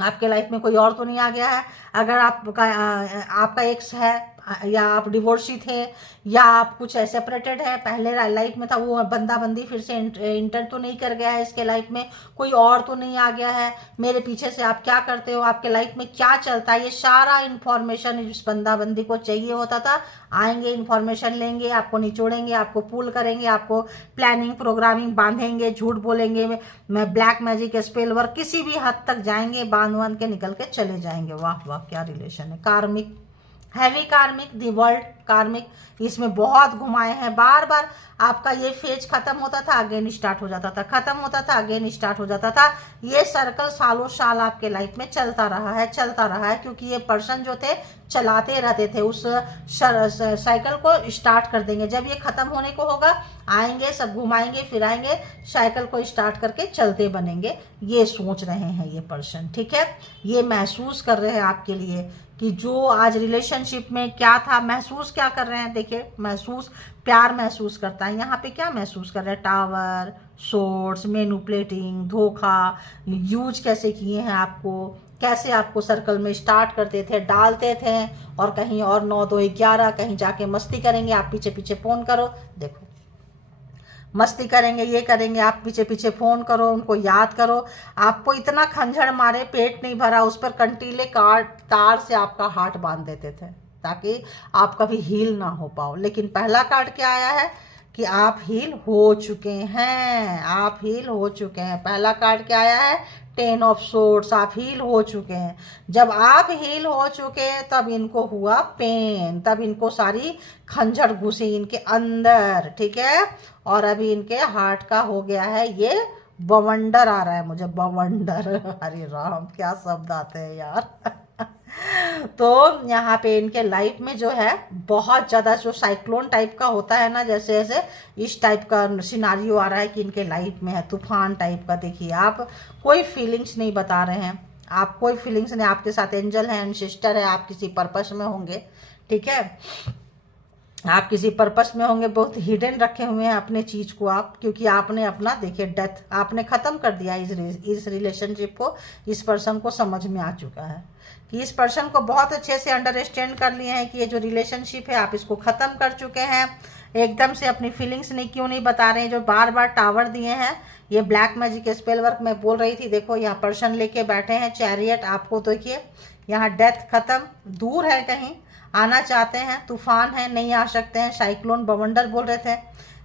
आपके लाइफ में कोई और तो नहीं आ गया है। अगर आपका एक्स है या आप डिवोर्सी थे या आप कुछ सेपरेटेड है, पहले लाइफ में था, वो बंदा बंदी फिर से इंटर तो नहीं कर गया है इसके लाइफ में, कोई और तो नहीं आ गया है, मेरे पीछे से आप क्या करते हो, आपके लाइफ में क्या चलता है, ये सारा इंफॉर्मेशन इस बंदा बंदी को चाहिए होता था। आएंगे, इंफॉर्मेशन लेंगे, आपको निचोड़ेंगे, आपको पुल करेंगे, आपको प्लानिंग प्रोग्रामिंग बांधेंगे, झूठ बोलेंगे, मैं ब्लैक मैजिक स्पेल वर्क, किसी भी हद तक जाएंगे, बांध के निकल के चले जाएंगे। वाह वाह क्या रिलेशन है। कार्मिक, हैवी कार्मिक, दी वर्ल्ड कार्मिक, इसमें बहुत घुमाए हैं। बार बार आपका ये फेज खत्म होता था, अगेन स्टार्ट हो जाता था, खत्म होता था, अगेन स्टार्ट हो जाता था। ये सर्कल सालों साल आपके लाइफ में चलता रहा है, चलता रहा है, क्योंकि ये पर्सन जो थे चलाते रहते थे, उस साइकिल को स्टार्ट कर देंगे। जब ये खत्म होने को होगा, आएंगे, सब घुमाएंगे फिराएंगे, साइकिल को स्टार्ट करके चलते बनेंगे। ये सोच रहे हैं ये पर्सन। ठीक है, ये महसूस कर रहे हैं आपके लिए कि जो आज रिलेशनशिप में क्या था, महसूस क्या कर रहे हैं। देखिए महसूस, प्यार महसूस करता है। यहाँ पे क्या महसूस कर रहे हैं, टावर, सोर्स, मैनिपुलेटिंग, धोखा, यूज कैसे किए हैं आपको, कैसे आपको सर्कल में स्टार्ट करते थे, डालते थे, और कहीं और 9 2 11 कहीं जाके मस्ती करेंगे, आप पीछे पीछे फोन करो, देखो मस्ती करेंगे, ये करेंगे, आप पीछे पीछे फोन करो, उनको याद करो, आपको इतना खंजड़ मारे, पेट नहीं भरा, उस पर कंटीले तार से आपका हार्ट बांध देते थे ताकि आप कभी हील ना हो पाओ। लेकिन पहला कार्ड क्या आया है कि आप हील हो चुके हैं, आप हील हो चुके हैं। पहला कार्ड क्या आया है? 10 ऑफ सोर्ड्स, आप हील हो चुके हैं। जब आप हील हो चुके हैं तब इनको हुआ पेन, तब इनको सारी खंजर घुसी इनके अंदर, ठीक है। और अभी इनके हार्ट का हो गया है ये बवंडर, आ रहा है मुझे बवंडर। अरे राम, क्या शब्द आते हैं यार। तो यहाँ पे इनके लाइफ में जो है बहुत ज़्यादा जो साइक्लोन टाइप का होता है ना, जैसे जैसे इस टाइप का सिनारियो आ रहा है कि इनके लाइफ में है तूफान टाइप का। देखिए, आप कोई फीलिंग्स नहीं बता रहे हैं, आप कोई फीलिंग्स नहीं, आपके साथ एंजल है एंड सिस्टर है, आप किसी पर्पस में होंगे, ठीक है। आप किसी पर्पस में होंगे, बहुत हिडन रखे हुए हैं अपने चीज़ को आप, क्योंकि आपने अपना देखिए डेथ आपने ख़त्म कर दिया इस रिलेशनशिप को। इस पर्सन को समझ में आ चुका है कि इस पर्सन को बहुत अच्छे से अंडरस्टैंड कर लिए हैं कि ये जो रिलेशनशिप है आप इसको ख़त्म कर चुके हैं। एकदम से अपनी फीलिंग्स नहीं क्यों नहीं बता रहे हैं, जो बार बार टावर दिए हैं, ये ब्लैक मैजिक स्पेल वर्क मैं बोल रही थी। देखो यहाँ पर्सन लेके बैठे हैं चैरियट, आपको देखिए यहाँ डेथ खत्म, दूर है कहीं, आना चाहते हैं, तूफान है, नहीं आ सकते हैं, साइक्लोन बवंडर बोल रहे थे।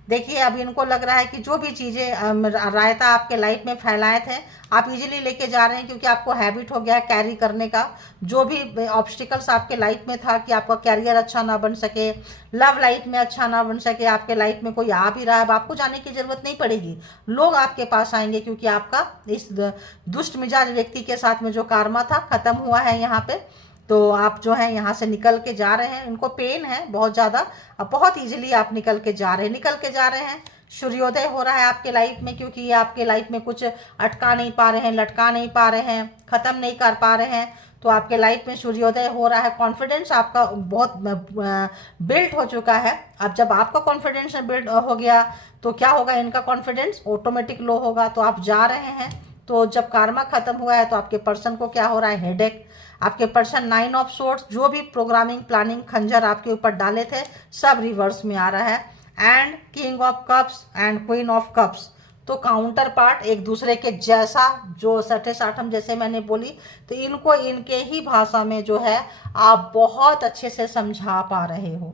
देखिए अब इनको लग रहा है कि जो भी चीज़ें रायता आपके लाइफ में फैलाए थे आप इजीली लेके जा रहे हैं, क्योंकि आपको हैबिट हो गया है कैरी करने का। जो भी ऑब्स्टिकल्स आपके लाइफ में था कि आपका कैरियर अच्छा ना बन सके, लव लाइफ में अच्छा ना बन सके, आपके लाइफ में कोई आ भी रहा है, अब आपको जाने की जरूरत नहीं पड़ेगी, लोग आपके पास आएंगे, क्योंकि आपका इस दुष्ट मिजाज व्यक्ति के साथ में जो कार्मा था खत्म हुआ है यहाँ पे। तो आप जो है यहाँ से निकल के जा रहे हैं, इनको पेन है बहुत ज़्यादा, अब बहुत इजीली आप निकल के जा रहे हैं। सूर्योदय हो रहा है आपके लाइफ में, क्योंकि ये आपके लाइफ में कुछ अटका नहीं पा रहे हैं, लटका नहीं पा रहे हैं, ख़त्म नहीं कर पा रहे हैं, तो आपके लाइफ में सूर्योदय हो रहा है। कॉन्फिडेंस आपका बहुत बिल्ड हो चुका है। अब जब आपका कॉन्फिडेंस बिल्ड हो गया तो क्या होगा, इनका कॉन्फिडेंस ऑटोमेटिक लो होगा, तो आप जा रहे हैं। तो जब कार्मा खत्म हुआ है तो आपके पर्सन को क्या हो रहा है, हेडेक। आपके पर्सन 9 ऑफ सोर्ड्स, जो भी प्रोग्रामिंग प्लानिंग खंजर आपके ऊपर डाले थे सब रिवर्स में आ रहा है। And king of cups and queen of cups, तो काउंटर पार्ट एक दूसरे के जैसा, जो सठे साठम जैसे मैंने बोली, तो इनको इनके ही भाषा में जो है आप बहुत अच्छे से समझा पा रहे हो,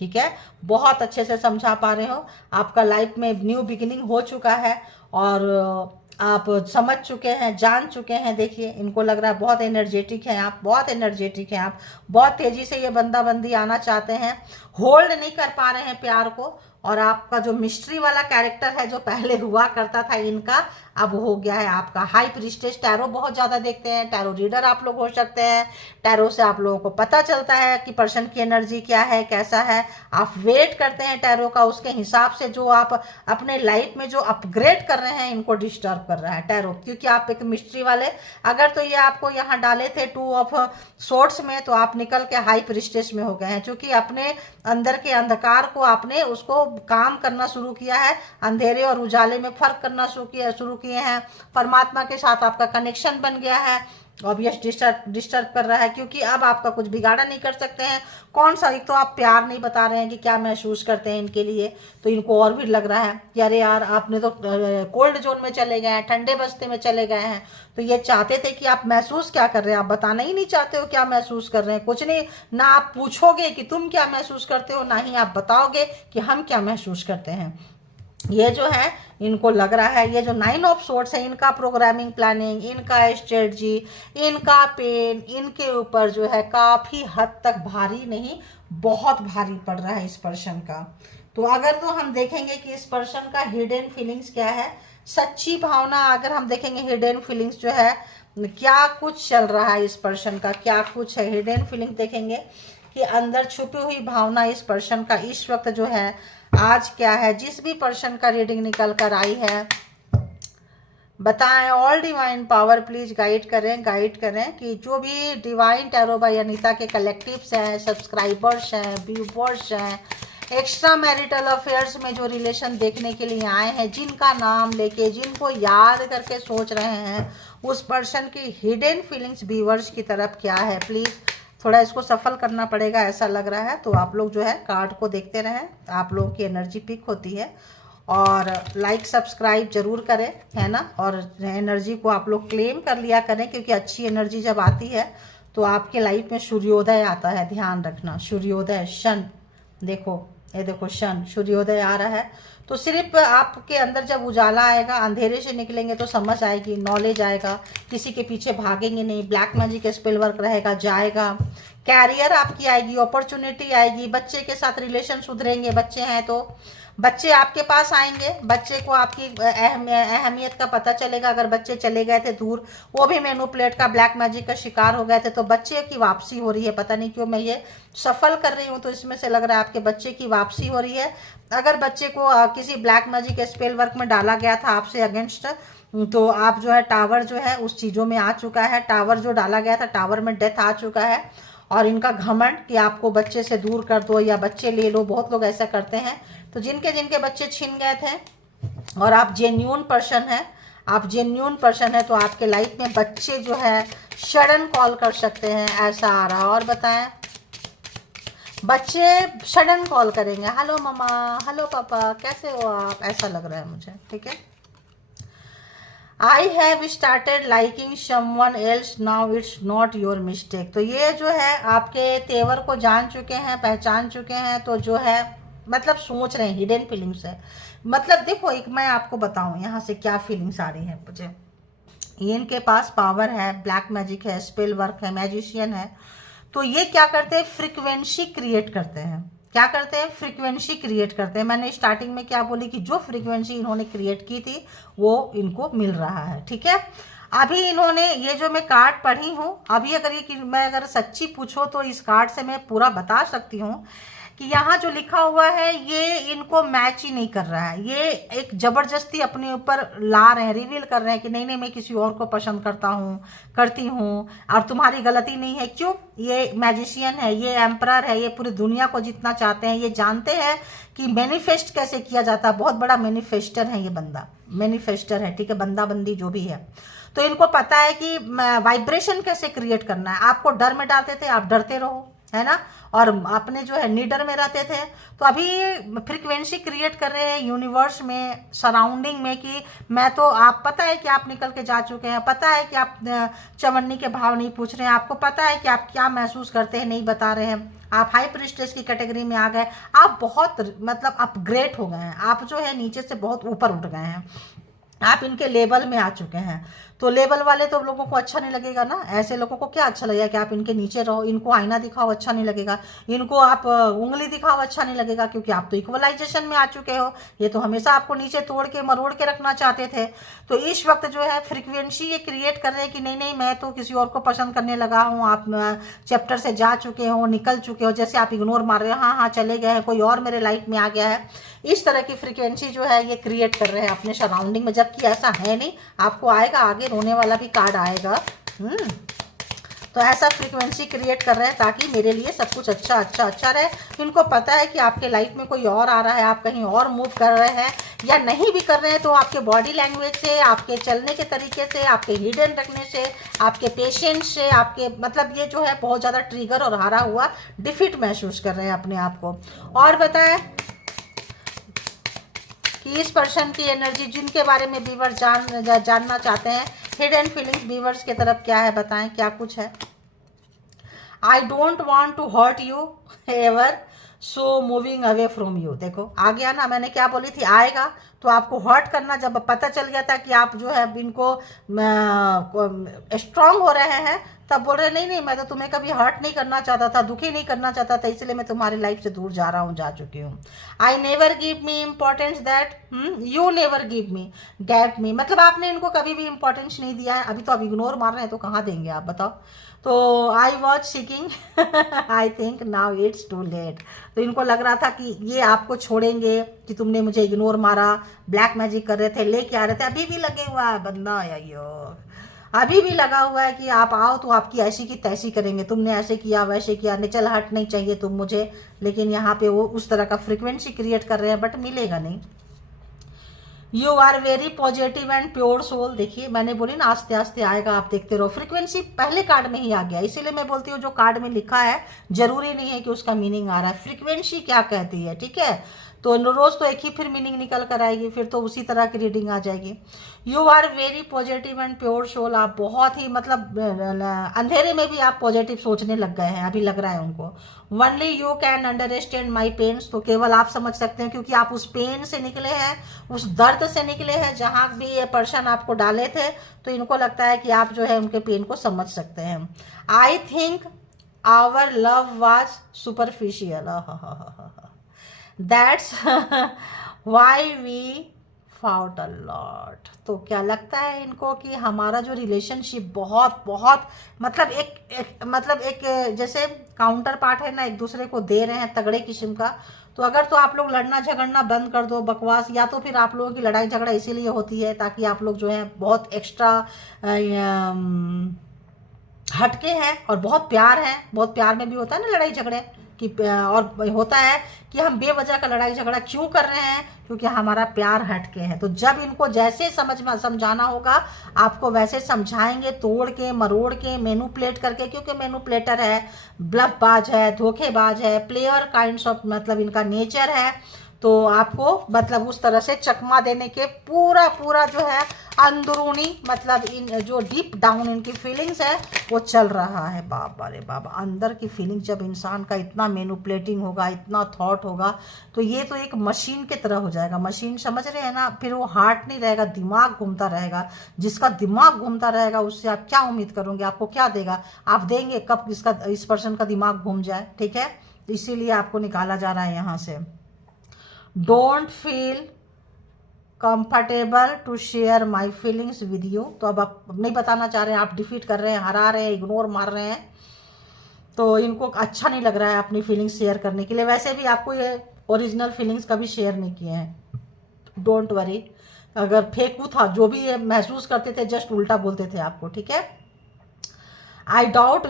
ठीक है, बहुत अच्छे से समझा पा रहे हो। आपका लाइफ में न्यू बिगिनिंग हो चुका है और आप समझ चुके हैं, जान चुके हैं। देखिए इनको लग रहा है बहुत एनर्जेटिक हैं आप, बहुत एनर्जेटिक हैं आप, बहुत तेज़ी से ये बंदा बंदी आना चाहते हैं, होल्ड नहीं कर पा रहे हैं प्यार को। और आपका जो मिस्ट्री वाला कैरेक्टर है जो पहले हुआ करता था इनका, अब हो गया है आपका हाई प्रीस्टेस। टैरो बहुत ज़्यादा देखते हैं, टैरो रीडर आप लोग हो सकते हैं। टैरो से आप लोगों को पता चलता है कि पर्सन की एनर्जी क्या है, कैसा है। आप वेट करते हैं टैरो का, उसके हिसाब से जो आप अपने लाइफ में जो अपग्रेड कर रहे हैं इनको डिस्टर्ब कर रहा है टैरो, क्योंकि आप एक मिस्ट्री वाले। अगर तो ये आपको यहाँ डाले थे 2 ऑफ सोर्ड्स में, तो आप निकल के हाई प्रीस्टेस में हो गए हैं, क्योंकि अपने अंदर के अंधकार को आपने उसको काम करना शुरू किया है, अंधेरे और उजाले में फर्क करना शुरू किए हैं। परमात्मा के साथ आपका कनेक्शन बन गया है, ऑब्वियस डिस्टर्ब कर रहा है, क्योंकि अब आपका कुछ बिगाड़ा नहीं कर सकते हैं। कौन सा, एक तो आप प्यार नहीं बता रहे हैं कि क्या महसूस करते हैं इनके लिए, तो इनको और भी लग रहा है कि अरे यार आपने तो कोल्ड जोन में चले गए हैं, ठंडे बस्ते में चले गए हैं। तो ये चाहते थे कि आप महसूस क्या कर रहे हैं, आप बताना ही नहीं चाहते हो क्या महसूस कर रहे हैं, कुछ नहीं ना आप पूछोगे कि तुम क्या महसूस करते हो, ना ही आप बताओगे कि हम क्या महसूस करते हैं। ये जो है इनको लग रहा है, ये जो 9 ऑफ सोर्ड्स है, इनका प्रोग्रामिंग प्लानिंग, इनका स्ट्रेटजी, इनका पेन इनके ऊपर जो है काफ़ी हद तक भारी नहीं, बहुत भारी पड़ रहा है इस पर्सन का। तो अगर तो हम देखेंगे कि इस पर्सन का हिडन फीलिंग्स क्या है, सच्ची भावना, अगर हम देखेंगे हिडन फीलिंग्स जो है क्या कुछ चल रहा है इस पर्सन का, क्या कुछ है हिडन फीलिंग, देखेंगे कि अंदर छुपी हुई भावना इस पर्सन का इस वक्त जो है आज क्या है। जिस भी पर्सन का रीडिंग निकल कर आई है बताएं, all divine power please guide करें कि जो भी डिवाइन टैरो बाय अनीता के कलेक्टिव्स हैं, सब्सक्राइबर्स हैं, व्यूवर्स हैं, एक्स्ट्रा मैरिटल अफेयर्स में जो रिलेशन देखने के लिए आए हैं, जिनका नाम लेके, जिनको याद करके सोच रहे हैं, उस पर्सन की हिडन फीलिंग्स व्यूवर्स की तरफ क्या है, प्लीज़ थोड़ा इसको सफल करना पड़ेगा ऐसा लग रहा है। तो आप लोग जो है कार्ड को देखते रहें, आप लोगों की एनर्जी पिक होती है। और लाइक सब्सक्राइब जरूर करें, है ना, और एनर्जी को आप लोग क्लेम कर लिया करें, क्योंकि अच्छी एनर्जी जब आती है तो आपके लाइफ में सूर्योदय आता है। ध्यान रखना, सूर्योदय शन, देखो ये देखो सन, सूर्योदय आ रहा है। तो सिर्फ आपके अंदर जब उजाला आएगा, अंधेरे से निकलेंगे तो समझ आएगी, नॉलेज आएगा, किसी के पीछे भागेंगे नहीं, ब्लैक मैजिक स्पेल वर्क रहेगा, जाएगा, कैरियर आपकी आएगी, अपॉर्चुनिटी आएगी, बच्चे के साथ रिलेशन सुधरेंगे, बच्चे हैं तो बच्चे आपके पास आएंगे, बच्चे को आपकी अहमियत का पता चलेगा। अगर बच्चे चले गए थे दूर, वो भी मैनिपुलेट का, ब्लैक मैजिक का शिकार हो गए थे, तो बच्चे की वापसी हो रही है। पता नहीं क्यों मैं ये सफल कर रही हूँ, तो इसमें से लग रहा है आपके बच्चे की वापसी हो रही है। अगर बच्चे को किसी ब्लैक मैजिक स्पेल वर्क में डाला गया था आपसे अगेंस्ट, तो आप जो है टावर जो है उस चीज़ों में आ चुका है। टावर जो डाला गया था, टावर में डेथ आ चुका है। और इनका घमंड कि आपको बच्चे से दूर कर दो या बच्चे ले लो, बहुत लोग ऐसा करते हैं। तो जिनके जिनके बच्चे छीन गए थे और आप जेन्यून पर्सन हैं, आप जेन्यून पर्सन है, तो आपके लाइफ में बच्चे जो है सडन कॉल कर सकते हैं, ऐसा आ रहा है। और बताएं, बच्चे सडन कॉल करेंगे, हेलो मम्मा, हेलो पापा, कैसे हो आप, ऐसा लग रहा है मुझे। ठीक है, I have started liking someone else, now it's not your mistake. तो ये जो है आपके तेवर को जान चुके हैं, पहचान चुके हैं, तो जो है मतलब सोच रहे हैं, हिडन फीलिंग्स है। मतलब देखो, एक मैं आपको बताऊं यहाँ से क्या फीलिंग्स आ रही है मुझे। इनके पास पावर है, ब्लैक मैजिक है, स्पेल वर्क है, मैजिशियन है। तो ये क्या करते हैं, फ्रीक्वेंसी क्रिएट करते हैं। क्या करते हैं, फ्रीक्वेंसी क्रिएट करते हैं। मैंने स्टार्टिंग में क्या बोली कि जो फ्रीक्वेंसी इन्होंने क्रिएट की थी वो इनको मिल रहा है। ठीक है, अभी इन्होंने ये जो मैं कार्ड पढ़ी हूँ, अभी अगर ये मैं अगर सच्ची पूछो तो इस कार्ड से मैं पूरा बता सकती हूँ कि यहाँ जो लिखा हुआ है ये इनको मैच ही नहीं कर रहा है। ये एक जबरदस्ती अपने ऊपर ला रहे हैं, रिवील कर रहे हैं कि नहीं नहीं मैं किसी और को पसंद करता हूँ, करती हूँ, और तुम्हारी गलती नहीं है। क्यों, ये मैजिशियन है, ये एम्परर है, ये पूरी दुनिया को जीतना चाहते हैं, ये जानते हैं कि मैनिफेस्ट कैसे किया जाता है। बहुत बड़ा मैनिफेस्टर है ये बंदा, मैनिफेस्टर है। ठीक है, बंदा बंदी जो भी है, तो इनको पता है कि वाइब्रेशन कैसे क्रिएट करना है। आपको डर में डालते थे, आप डरते रहो, है ना, और अपने जो है निडर में रहते थे। तो अभी फ्रीक्वेंसी क्रिएट कर रहे हैं यूनिवर्स में, सराउंडिंग में, कि मैं तो, आप पता है कि आप निकल के जा चुके हैं, पता है कि आप चवन्नी के भाव नहीं पूछ रहे हैं, आपको पता है कि आप क्या महसूस करते हैं, नहीं बता रहे हैं। आप हाई प्रिस्टेस की कैटेगरी में आ गए, आप बहुत मतलब अपग्रेड हो गए हैं, आप जो है नीचे से बहुत ऊपर उठ गए हैं, आप इनके लेवल में आ चुके हैं। तो लेवल वाले तो लोगों को अच्छा नहीं लगेगा ना, ऐसे लोगों को क्या अच्छा लगेगा कि आप इनके नीचे रहो। इनको आईना दिखाओ, अच्छा नहीं लगेगा। इनको आप उंगली दिखाओ, अच्छा नहीं लगेगा, क्योंकि आप तो इक्वलाइजेशन में आ चुके हो। ये तो हमेशा आपको नीचे तोड़ के मरोड़ के रखना चाहते थे। तो इस वक्त जो है फ्रीक्वेंसी ये क्रिएट कर रहे हैं कि नहीं नहीं मैं तो किसी और को पसंद करने लगा हूँ। आप चैप्टर से जा चुके हो, निकल चुके हो, जैसे आप इग्नोर मार रहे हो, हाँ हाँ चले गए हैं, कोई और मेरे लाइफ में आ गया है। इस तरह की फ्रीक्वेंसी जो है ये क्रिएट कर रहे हैं अपने सराउंडिंग में, जबकि ऐसा है नहीं। आपको आएगा, आगे रोने वाला भी कार्ड आएगा। तो ऐसा फ्रीक्वेंसी क्रिएट कर रहे हैं ताकि मेरे लिए सब कुछ अच्छा अच्छा अच्छा रहे। इनको पता है कि आपके लाइफ में कोई और आ रहा है, आप कहीं और मूव कर रहे हैं, या नहीं भी कर रहे हैं तो आपके बॉडी लैंग्वेज से, आपके चलने के तरीके से, आपके हिडन रखने से, आपके पेशेंस से, आपके मतलब ये जो है बहुत ज़्यादा ट्रिगर और हारा हुआ डिफीट महसूस कर रहे हैं अपने आप को। और बताएं कि इस पर्सन की एनर्जी, जिनके बारे में व्यूअर्स जानना चाहते हैं, हिडन फीलिंग्स व्यूअर्स की तरफ क्या है, बताएं क्या कुछ है। I don't want to hurt you ever, so moving away from you. देखो आ गया ना, मैंने क्या बोली थी, आएगा तो आपको हर्ट करना। जब पता चल गया था कि आप जो है इनको स्ट्रांग हो रहे हैं, तब बोल रहे नहीं नहीं मैं तो तुम्हें कभी हर्ट नहीं करना चाहता था, दुखी नहीं करना चाहता था, इसलिए मैं तुम्हारी लाइफ से दूर जा रहा हूँ, जा चुकी हूँ। I never give me importance that you never give me that me. मतलब आपने इनको कभी भी इम्पोर्टेंस नहीं दिया है। अभी तो आप इग्नोर मार रहे हैं, तो कहाँ देंगे आप बताओ। तो I was seeking, I think now it's too late. तो इनको लग रहा था कि ये आपको छोड़ेंगे, कि तुमने मुझे इग्नोर मारा, ब्लैक मैजिक कर रहे थे, लेके आ रहे थे। अभी भी लगे हुआ है बंदा, अयो अभी भी लगा हुआ है कि आप आओ तो आपकी ऐसी की तैसी करेंगे, तुमने ऐसे किया वैसे किया, निचल हट नहीं चाहिए तुम मुझे। लेकिन यहाँ पे वो उस तरह का फ्रिक्वेंसी क्रिएट कर रहे हैं, बट मिलेगा नहीं। You are very positive and pure soul. देखिए मैंने बोली ना, आस्ते आस्ते आएगा, आप देखते रहो। फ्रीक्वेंसी पहले कार्ड में ही आ गया, इसीलिए मैं बोलती हूँ जो कार्ड में लिखा है जरूरी नहीं है कि उसका मीनिंग आ रहा है। फ्रीक्वेंसी क्या कहती है, ठीक है। तो रोज़ तो एक ही फिर मीनिंग निकल कर आएगी, फिर तो उसी तरह की रीडिंग आ जाएगी। You are very positive and pure soul, आप बहुत ही मतलब अंधेरे में भी आप पॉजिटिव सोचने लग गए हैं, अभी लग रहा है उनको। Only you can understand my pains, तो केवल आप समझ सकते हैं, क्योंकि आप उस पेन से निकले हैं, उस दर्द से निकले हैं जहाँ भी ये पर्सन आपको डाले थे, तो इनको लगता है कि आप जो है उनके पेन को समझ सकते हैं। I think our love was superficial, that's why we fought a lot. तो क्या लगता है इनको कि हमारा जो रिलेशनशिप बहुत बहुत मतलब एक जैसे काउंटर पार्ट है ना, एक दूसरे को दे रहे हैं तगड़े किस्म का। तो अगर तो आप लोग लड़ना झगड़ना बंद कर दो, बकवास, या तो फिर आप लोगों की लड़ाई झगड़ा इसीलिए होती है ताकि आप लोग जो है बहुत एक्स्ट्रा हटके हैं, और बहुत प्यार है, बहुत प्यार में भी होता है ना लड़ाई झगड़े कि, और होता है कि हम बेवजह का लड़ाई झगड़ा क्यों कर रहे हैं, क्योंकि हमारा प्यार हटके है। तो जब इनको जैसे समझाना होगा आपको वैसे समझाएंगे, तोड़ के मरोड़ के मैनिपुलेट करके, क्योंकि मैनिपुलेटर है, ब्लफबाज है, धोखेबाज है, प्लेयर काइंड्स ऑफ मतलब इनका नेचर है। तो आपको मतलब उस तरह से चकमा देने के पूरा जो है अंदरूनी मतलब इन जो डीप डाउन इनकी फीलिंग्स है वो चल रहा है। बाबा रे बाबा, अंदर की फीलिंग जब इंसान का इतना मैनिपुलेटिंग होगा, इतना थॉट होगा, तो ये तो एक मशीन की तरह हो जाएगा। मशीन समझ रहे हैं ना, फिर वो हार्ट नहीं रहेगा, दिमाग घूमता रहेगा। जिसका दिमाग घूमता रहेगा उससे आप क्या उम्मीद करोगे, आपको क्या देगा? आप देंगे कब इस पर्सन का दिमाग घूम जाए, ठीक है। इसीलिए आपको निकाला जा रहा है यहाँ से। Don't feel comfortable to share my feelings with you. तो अब आप नहीं बताना चाह रहे हैं, आप डिफीट कर रहे हैं, हरा रहे हैं, इग्नोर मार रहे हैं, तो इनको अच्छा नहीं लग रहा है अपनी फीलिंग्स शेयर करने के लिए। वैसे भी आपको ये ओरिजिनल फीलिंग्स कभी शेयर नहीं किए हैं। डोंट वरी, अगर फेंकू था जो भी ये महसूस करते थे जस्ट उल्टा बोलते थे आपको, ठीक है। I doubt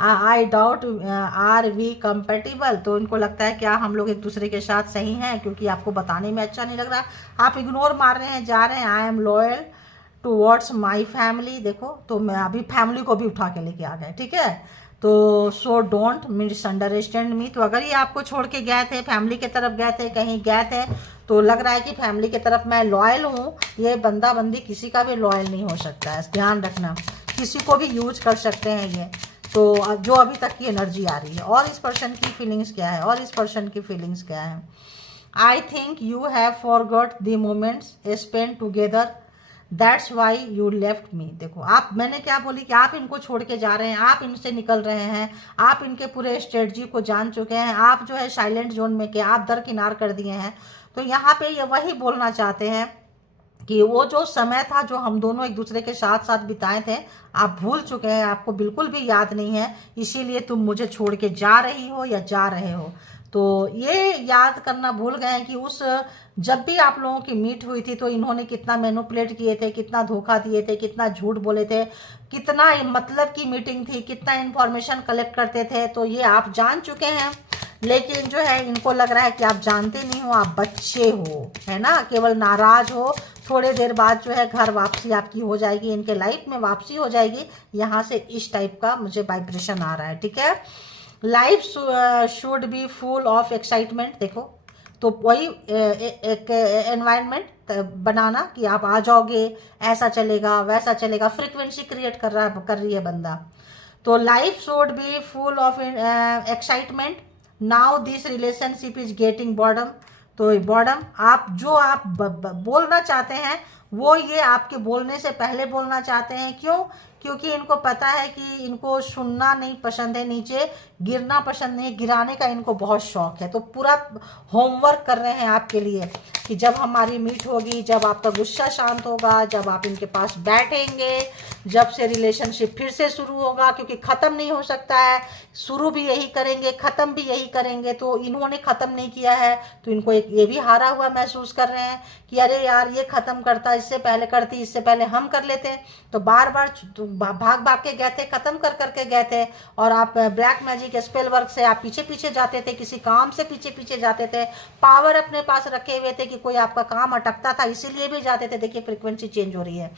are we compatible, तो इनको लगता है क्या हम लोग एक दूसरे के साथ सही हैं, क्योंकि आपको बताने में अच्छा नहीं लग रहा, आप इग्नोर मार रहे हैं, जा रहे हैं। I am loyal towards my family, देखो तो मैं अभी फैमिली को भी उठा के लेके आ गए, ठीक है। तो सो डोंट मिसअंडरस्टैंड मी, तो अगर ये आपको छोड़ के गए थे, फैमिली की तरफ गए थे, कहीं गए थे, तो लग रहा है कि फैमिली की तरफ मैं लॉयल हूँ। ये बंदा बंदी किसी का भी लॉयल नहीं हो सकता है, ध्यान रखना, किसी को भी यूज कर सकते हैं ये। तो जो अभी तक की एनर्जी आ रही है, और इस पर्सन की फीलिंग्स क्या है, और इस पर्सन की फीलिंग्स क्या है। I think you have forgot the moments spend together, that's why you left me. देखो आप, मैंने क्या बोली कि आप इनको छोड़ के जा रहे हैं, आप इनसे निकल रहे हैं, आप इनके पूरे स्ट्रेटजी को जान चुके हैं, आप जो है साइलेंट जोन में के आप दरकिनार कर दिए हैं। तो यहाँ पे ये वही बोलना चाहते हैं कि वो जो समय था जो हम दोनों एक दूसरे के साथ साथ बिताए थे, आप भूल चुके हैं, आपको बिल्कुल भी याद नहीं है, इसीलिए तुम मुझे छोड़ के जा रही हो या जा रहे हो। तो ये याद करना भूल गए हैं कि उस जब भी आप लोगों की मीट हुई थी तो इन्होंने कितना मैनिपुलेट किए थे, कितना धोखा दिए थे, कितना झूठ बोले थे, कितना मतलब की मीटिंग थी, कितना इन्फॉर्मेशन कलेक्ट करते थे, तो ये आप जान चुके हैं। लेकिन जो है इनको लग रहा है कि आप जानते नहीं हो, आप बच्चे हो, है ना, केवल नाराज हो। थोड़े देर बाद जो है घर वापसी आपकी हो जाएगी, इनके लाइफ में वापसी हो जाएगी। यहाँ से इस टाइप का मुझे वाइब्रेशन आ रहा है, ठीक है। Life should be full of excitement, देखो तो वही एक एनवायरनमेंट बनाना कि आप आ जाओगे, ऐसा चलेगा वैसा चलेगा, फ्रीक्वेंसी क्रिएट कर रही है बंदा। तो life should be full of excitement, now this relationship is getting boredom. तो बॉर्डम, आप जो आप बोलना चाहते हैं वो ये आपके बोलने से पहले बोलना चाहते हैं। क्यों? क्योंकि इनको पता है कि इनको सुनना नहीं पसंद है, नीचे गिरना पसंद नहीं, गिराने का इनको बहुत शौक है। तो पूरा होमवर्क कर रहे हैं आपके लिए कि जब हमारी मीट होगी, जब आपका गुस्सा शांत होगा, जब आप इनके पास बैठेंगे, जब से रिलेशनशिप फिर से शुरू होगा, क्योंकि ख़त्म नहीं हो सकता है, शुरू भी यही करेंगे, ख़त्म भी यही करेंगे। तो इन्होंने ख़त्म नहीं किया है, तो इनको एक ये भी हारा हुआ महसूस कर रहे हैं कि अरे यार ये ख़त्म करता, इससे पहले करती, इससे पहले हम कर लेते। तो बार बार भाग भाग के गए थे, ख़त्म कर करके गए थे, और आप ब्लैक मैजिक स्पेल वर्क से आप पीछे पीछे जाते थे, किसी काम से पीछे पीछे जाते थे, पावर अपने पास रखे हुए थे कि कोई आपका काम अटकता था, इसीलिए भी जाते थे। देखिए फ्रीक्वेंसी चेंज हो रही है,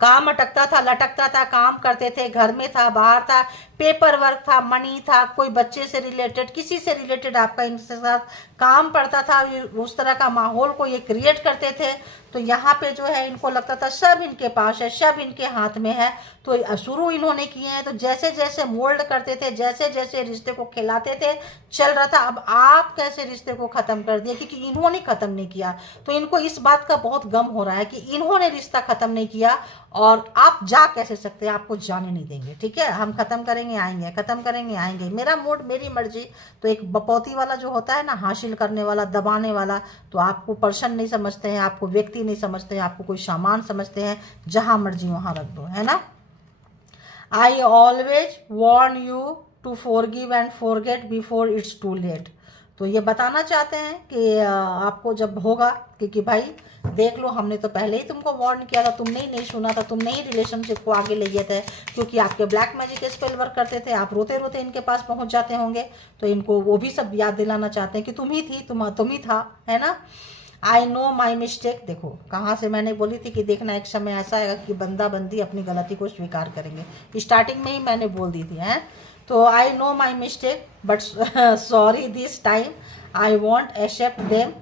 काम अटकता था, लटकता था, काम करते थे, घर में था, बाहर था, पेपर वर्क था, मनी था, कोई बच्चे से रिलेटेड, किसी से रिलेटेड आपका इनके साथ काम पड़ता था, उस तरह का माहौल को ये क्रिएट करते थे। तो यहाँ पे जो है इनको लगता था सब इनके पास है, सब इनके हाथ में है। तो शुरू इन्होंने किए हैं, तो जैसे जैसे मोल्ड करते थे, जैसे जैसे रिश्ते को खिलाते थे, चल रहा था। अब आप कैसे रिश्ते को ख़त्म कर दिया, क्योंकि इन्होंने ख़त्म नहीं किया। तो इनको इस बात का बहुत गम हो रहा है कि इन्होंने रिश्ता ख़त्म नहीं किया, और आप जा कैसे सकते हैं, आपको जाने नहीं देंगे। ठीक है, हम ख़त्म करेंगे आएंगे, ख़त्म करेंगे आएंगे, मेरा मूड मेरी मर्जी। तो एक बपौती वाला जो होता है ना, हासिल करने वाला, दबाने वाला, तो आपको पर्सन नहीं समझते हैं, आपको व्यक्ति नहीं समझते हैं, आपको कोई सामान समझते हैं, जहां मर्जी वहां रख दो, है ना। I always warn you to forgive and forget before it's too late. तो ये बताना चाहते हैं कि आपको जब होगा कि भाई देख लो, हमने तो पहले ही तुमको वार्न किया था, तुमने ही नहीं सुना था, तुमने ही रिलेशनशिप को आगे ले गए थे, क्योंकि आपके ब्लैक मैजिक स्पेल वर्क करते थे, आप रोते रोते इनके पास पहुंच जाते होंगे। तो इनको वो भी सब याद दिलाना चाहते हैं कि तुम ही थी, तुम ही था, है ना। आई नो माई मिस्टेक, देखो कहाँ से मैंने बोली थी कि देखना एक समय ऐसा आएगा कि बंदा बंदी अपनी गलती को स्वीकार करेंगे। स्टार्टिंग में ही मैंने बोल दी थी, हैं। तो I know my mistake but sorry this time I won't accept them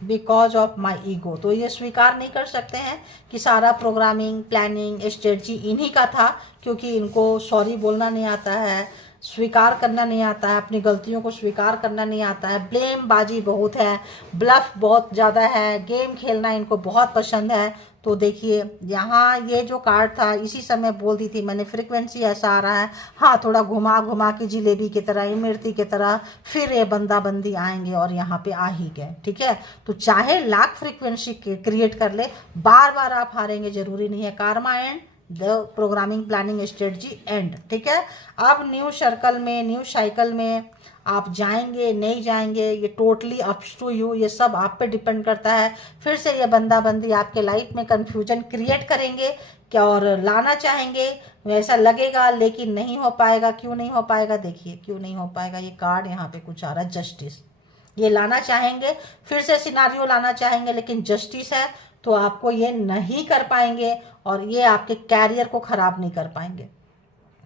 because of my ego. तो ये स्वीकार नहीं कर सकते हैं कि सारा प्रोग्रामिंग, प्लानिंग, स्ट्रेटजी इन्हीं का था, क्योंकि इनको सॉरी बोलना नहीं आता है, स्वीकार करना नहीं आता है, अपनी गलतियों को स्वीकार करना नहीं आता है, ब्लेम बाजी बहुत है, ब्लफ बहुत ज़्यादा है, गेम खेलना इनको बहुत पसंद है। तो देखिए यहाँ ये जो कार्ड था, इसी समय बोल दी थी मैंने, फ्रीक्वेंसी ऐसा आ रहा है, हाँ थोड़ा घुमा घुमा के जिलेबी की तरह, इमरती की तरह फिर ये बंदा बंदी आएंगे और यहाँ पे आ ही गए। ठीक है, तो चाहे लाख फ्रीक्वेंसी क्रिएट कर ले, बार बार आप हारेंगे जरूरी नहीं है। Karma and the programming planning strategy and. ठीक है, अब न्यू सर्कल में, न्यू साइकिल में आप जाएंगे नहीं जाएंगे, ये टोटली अप्स टू यू, ये सब आप पे डिपेंड करता है। फिर से ये बंदा बंदी आपके लाइफ में कंफ्यूजन क्रिएट करेंगे क्या, और लाना चाहेंगे, ऐसा लगेगा, लेकिन नहीं हो पाएगा। क्यों नहीं हो पाएगा, देखिए क्यों नहीं हो पाएगा। ये कार्ड यहाँ पे कुछ आ रहा है, जस्टिस। ये लाना चाहेंगे, फिर से सिनारियो लाना चाहेंगे, लेकिन जस्टिस है तो आपको ये नहीं कर पाएंगे, और ये आपके कैरियर को खराब नहीं कर पाएंगे।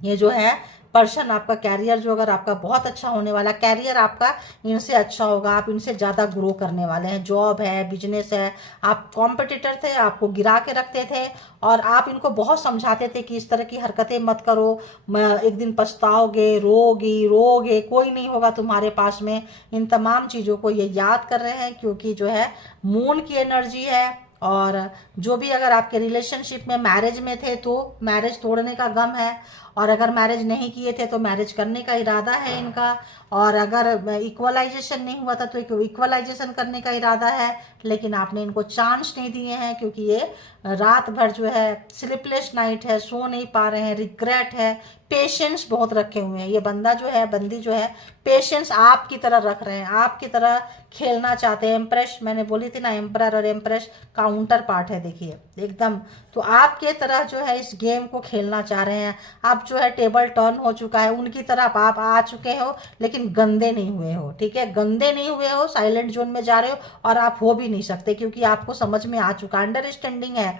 ये जो है पर्सन, आपका कैरियर जो अगर आपका बहुत अच्छा होने वाला, कैरियर आपका इनसे अच्छा होगा, आप इनसे ज़्यादा ग्रो करने वाले हैं। जॉब है, बिजनेस है, आप कॉम्पिटिटर थे, आपको गिरा के रखते थे, और आप इनको बहुत समझाते थे कि इस तरह की हरकतें मत करो, एक दिन पछताओगे, रोगे, कोई नहीं होगा तुम्हारे पास में। इन तमाम चीज़ों को ये याद कर रहे हैं, क्योंकि जो है मून की एनर्जी है। और जो भी अगर आपके रिलेशनशिप में, मैरिज में थे तो मैरिज तोड़ने का गम है, और अगर मैरिज नहीं किए थे तो मैरिज करने का इरादा है इनका, और अगर इक्वलाइजेशन नहीं हुआ था तो इक्वलाइजेशन करने का इरादा है, लेकिन आपने इनको चांस नहीं दिए हैं, क्योंकि ये रात भर जो है स्लीपलेस नाइट है, सो नहीं पा रहे हैं, रिग्रेट है, पेशेंस बहुत रखे हुए हैं। ये बंदा जो है, बंदी जो है, पेशेंस आपकी तरह रख रहे हैं, आपकी तरह खेलना चाहते हैं। एम्प्रेस मैंने बोली थी ना, एम्परर और एम्प्रेस काउंटर पार्ट है, देखिए एकदम। तो आपके तरह जो है इस गेम को खेलना चाह रहे हैं। आप जो है टेबल टर्न हो चुका है, उनकी तरफ आप आ चुके हो, लेकिन गंदे नहीं हुए हो। ठीक है, गंदे नहीं हुए हो, साइलेंट जोन में जा रहे हो, और आप हो भी नहीं सकते, क्योंकि आपको समझ में आ चुका, अंडरस्टैंडिंग है,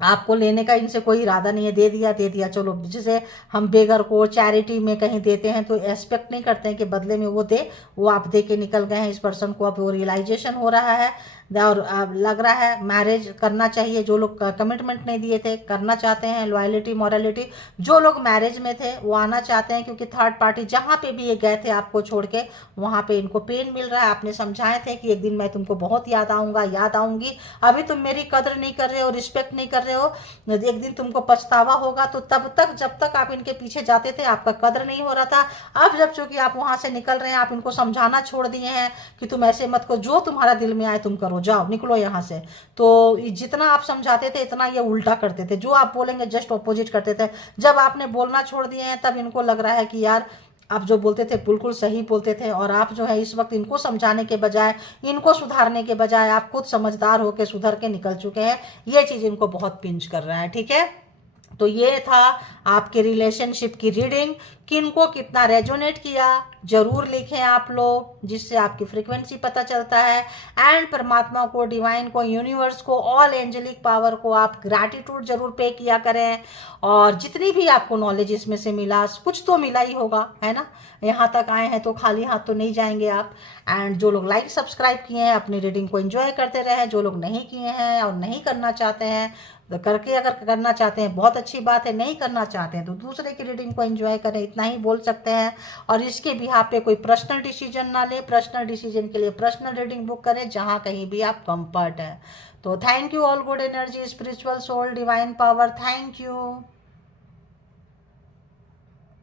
आपको लेने का इनसे कोई इरादा नहीं है। दे दिया चलो, जैसे हम बेगर को चैरिटी में कहीं देते हैं तो एक्सपेक्ट नहीं करते हैं कि बदले में वो दे, वो आप दे के निकल गए हैं इस पर्सन को। अब वो रियलाइजेशन हो रहा है, और अब लग रहा है मैरिज करना चाहिए। जो लोग कमिटमेंट नहीं दिए थे, करना चाहते हैं, लॉयलिटी, मॉरलिटी, जो लोग मैरिज में थे वो आना चाहते हैं, क्योंकि थर्ड पार्टी जहाँ पे भी ये गए थे आपको छोड़ के, वहाँ पे इनको पेन मिल रहा है। आपने समझाए थे कि एक दिन मैं तुमको बहुत याद आऊँगा, याद आऊँगी, अभी तुम मेरी कदर नहीं कर रहे हो, रिस्पेक्ट नहीं कर रहे हो, एक दिन तुमको पछतावा होगा। तो तब तक, जब तक आप इनके पीछे जाते थे, आपका कदर नहीं हो रहा था। अब जब चूंकि आप वहां से निकल रहे हैं, आप इनको समझाना छोड़ दिए हैं कि तुम ऐसे मत करो, जो तुम्हारा दिल में आए तुम करो, जाओ निकलो यहाँ से। तो जितना आप समझाते थे इतना ये उल्टा करते थे, जो आप बोलेंगे जस्ट ऑपोजिट करते थे। जब आपने बोलना छोड़ दिए हैं, तब इनको लग रहा है कि यार आप जो बोलते थे बिल्कुल सही बोलते थे, और आप जो है इस वक्त इनको समझाने के बजाय, इनको सुधारने के बजाय, आप खुद समझदार होकर सुधर के निकल चुके हैं। ये चीज़ इनको बहुत पिंच कर रहा है। ठीक है, तो ये था आपके रिलेशनशिप की रीडिंग किनको कितना रेजोनेट किया जरूर लिखें आप लोग, जिससे आपकी फ्रीक्वेंसी पता चलता है। एंड परमात्मा को, डिवाइन को, यूनिवर्स को, ऑल एंजेलिक पावर को आप ग्रैटिट्यूड जरूर पे किया करें। और जितनी भी आपको नॉलेज इसमें से मिला, कुछ तो मिला ही होगा, है ना। यहाँ तक आए हैं तो खाली हाथ तो नहीं जाएंगे आप। एंड जो लोग लाइक सब्सक्राइब किए हैं अपनी रीडिंग को एंजॉय करते रहे, जो लोग नहीं किए हैं और नहीं करना चाहते हैं तो करके, अगर करना चाहते हैं बहुत अच्छी बात है, नहीं करना चाहते हैं तो दूसरे की रीडिंग को एंजॉय करें, इतना ही बोल सकते हैं। और इसके बिहाफ पे कोई पर्सनल डिसीजन ना ले, पर्सनल डिसीजन के लिए पर्सनल रीडिंग बुक करें जहाँ कहीं भी आप कंफर्ट है। तो thank you all, good energy, spiritual soul, divine power, thank you.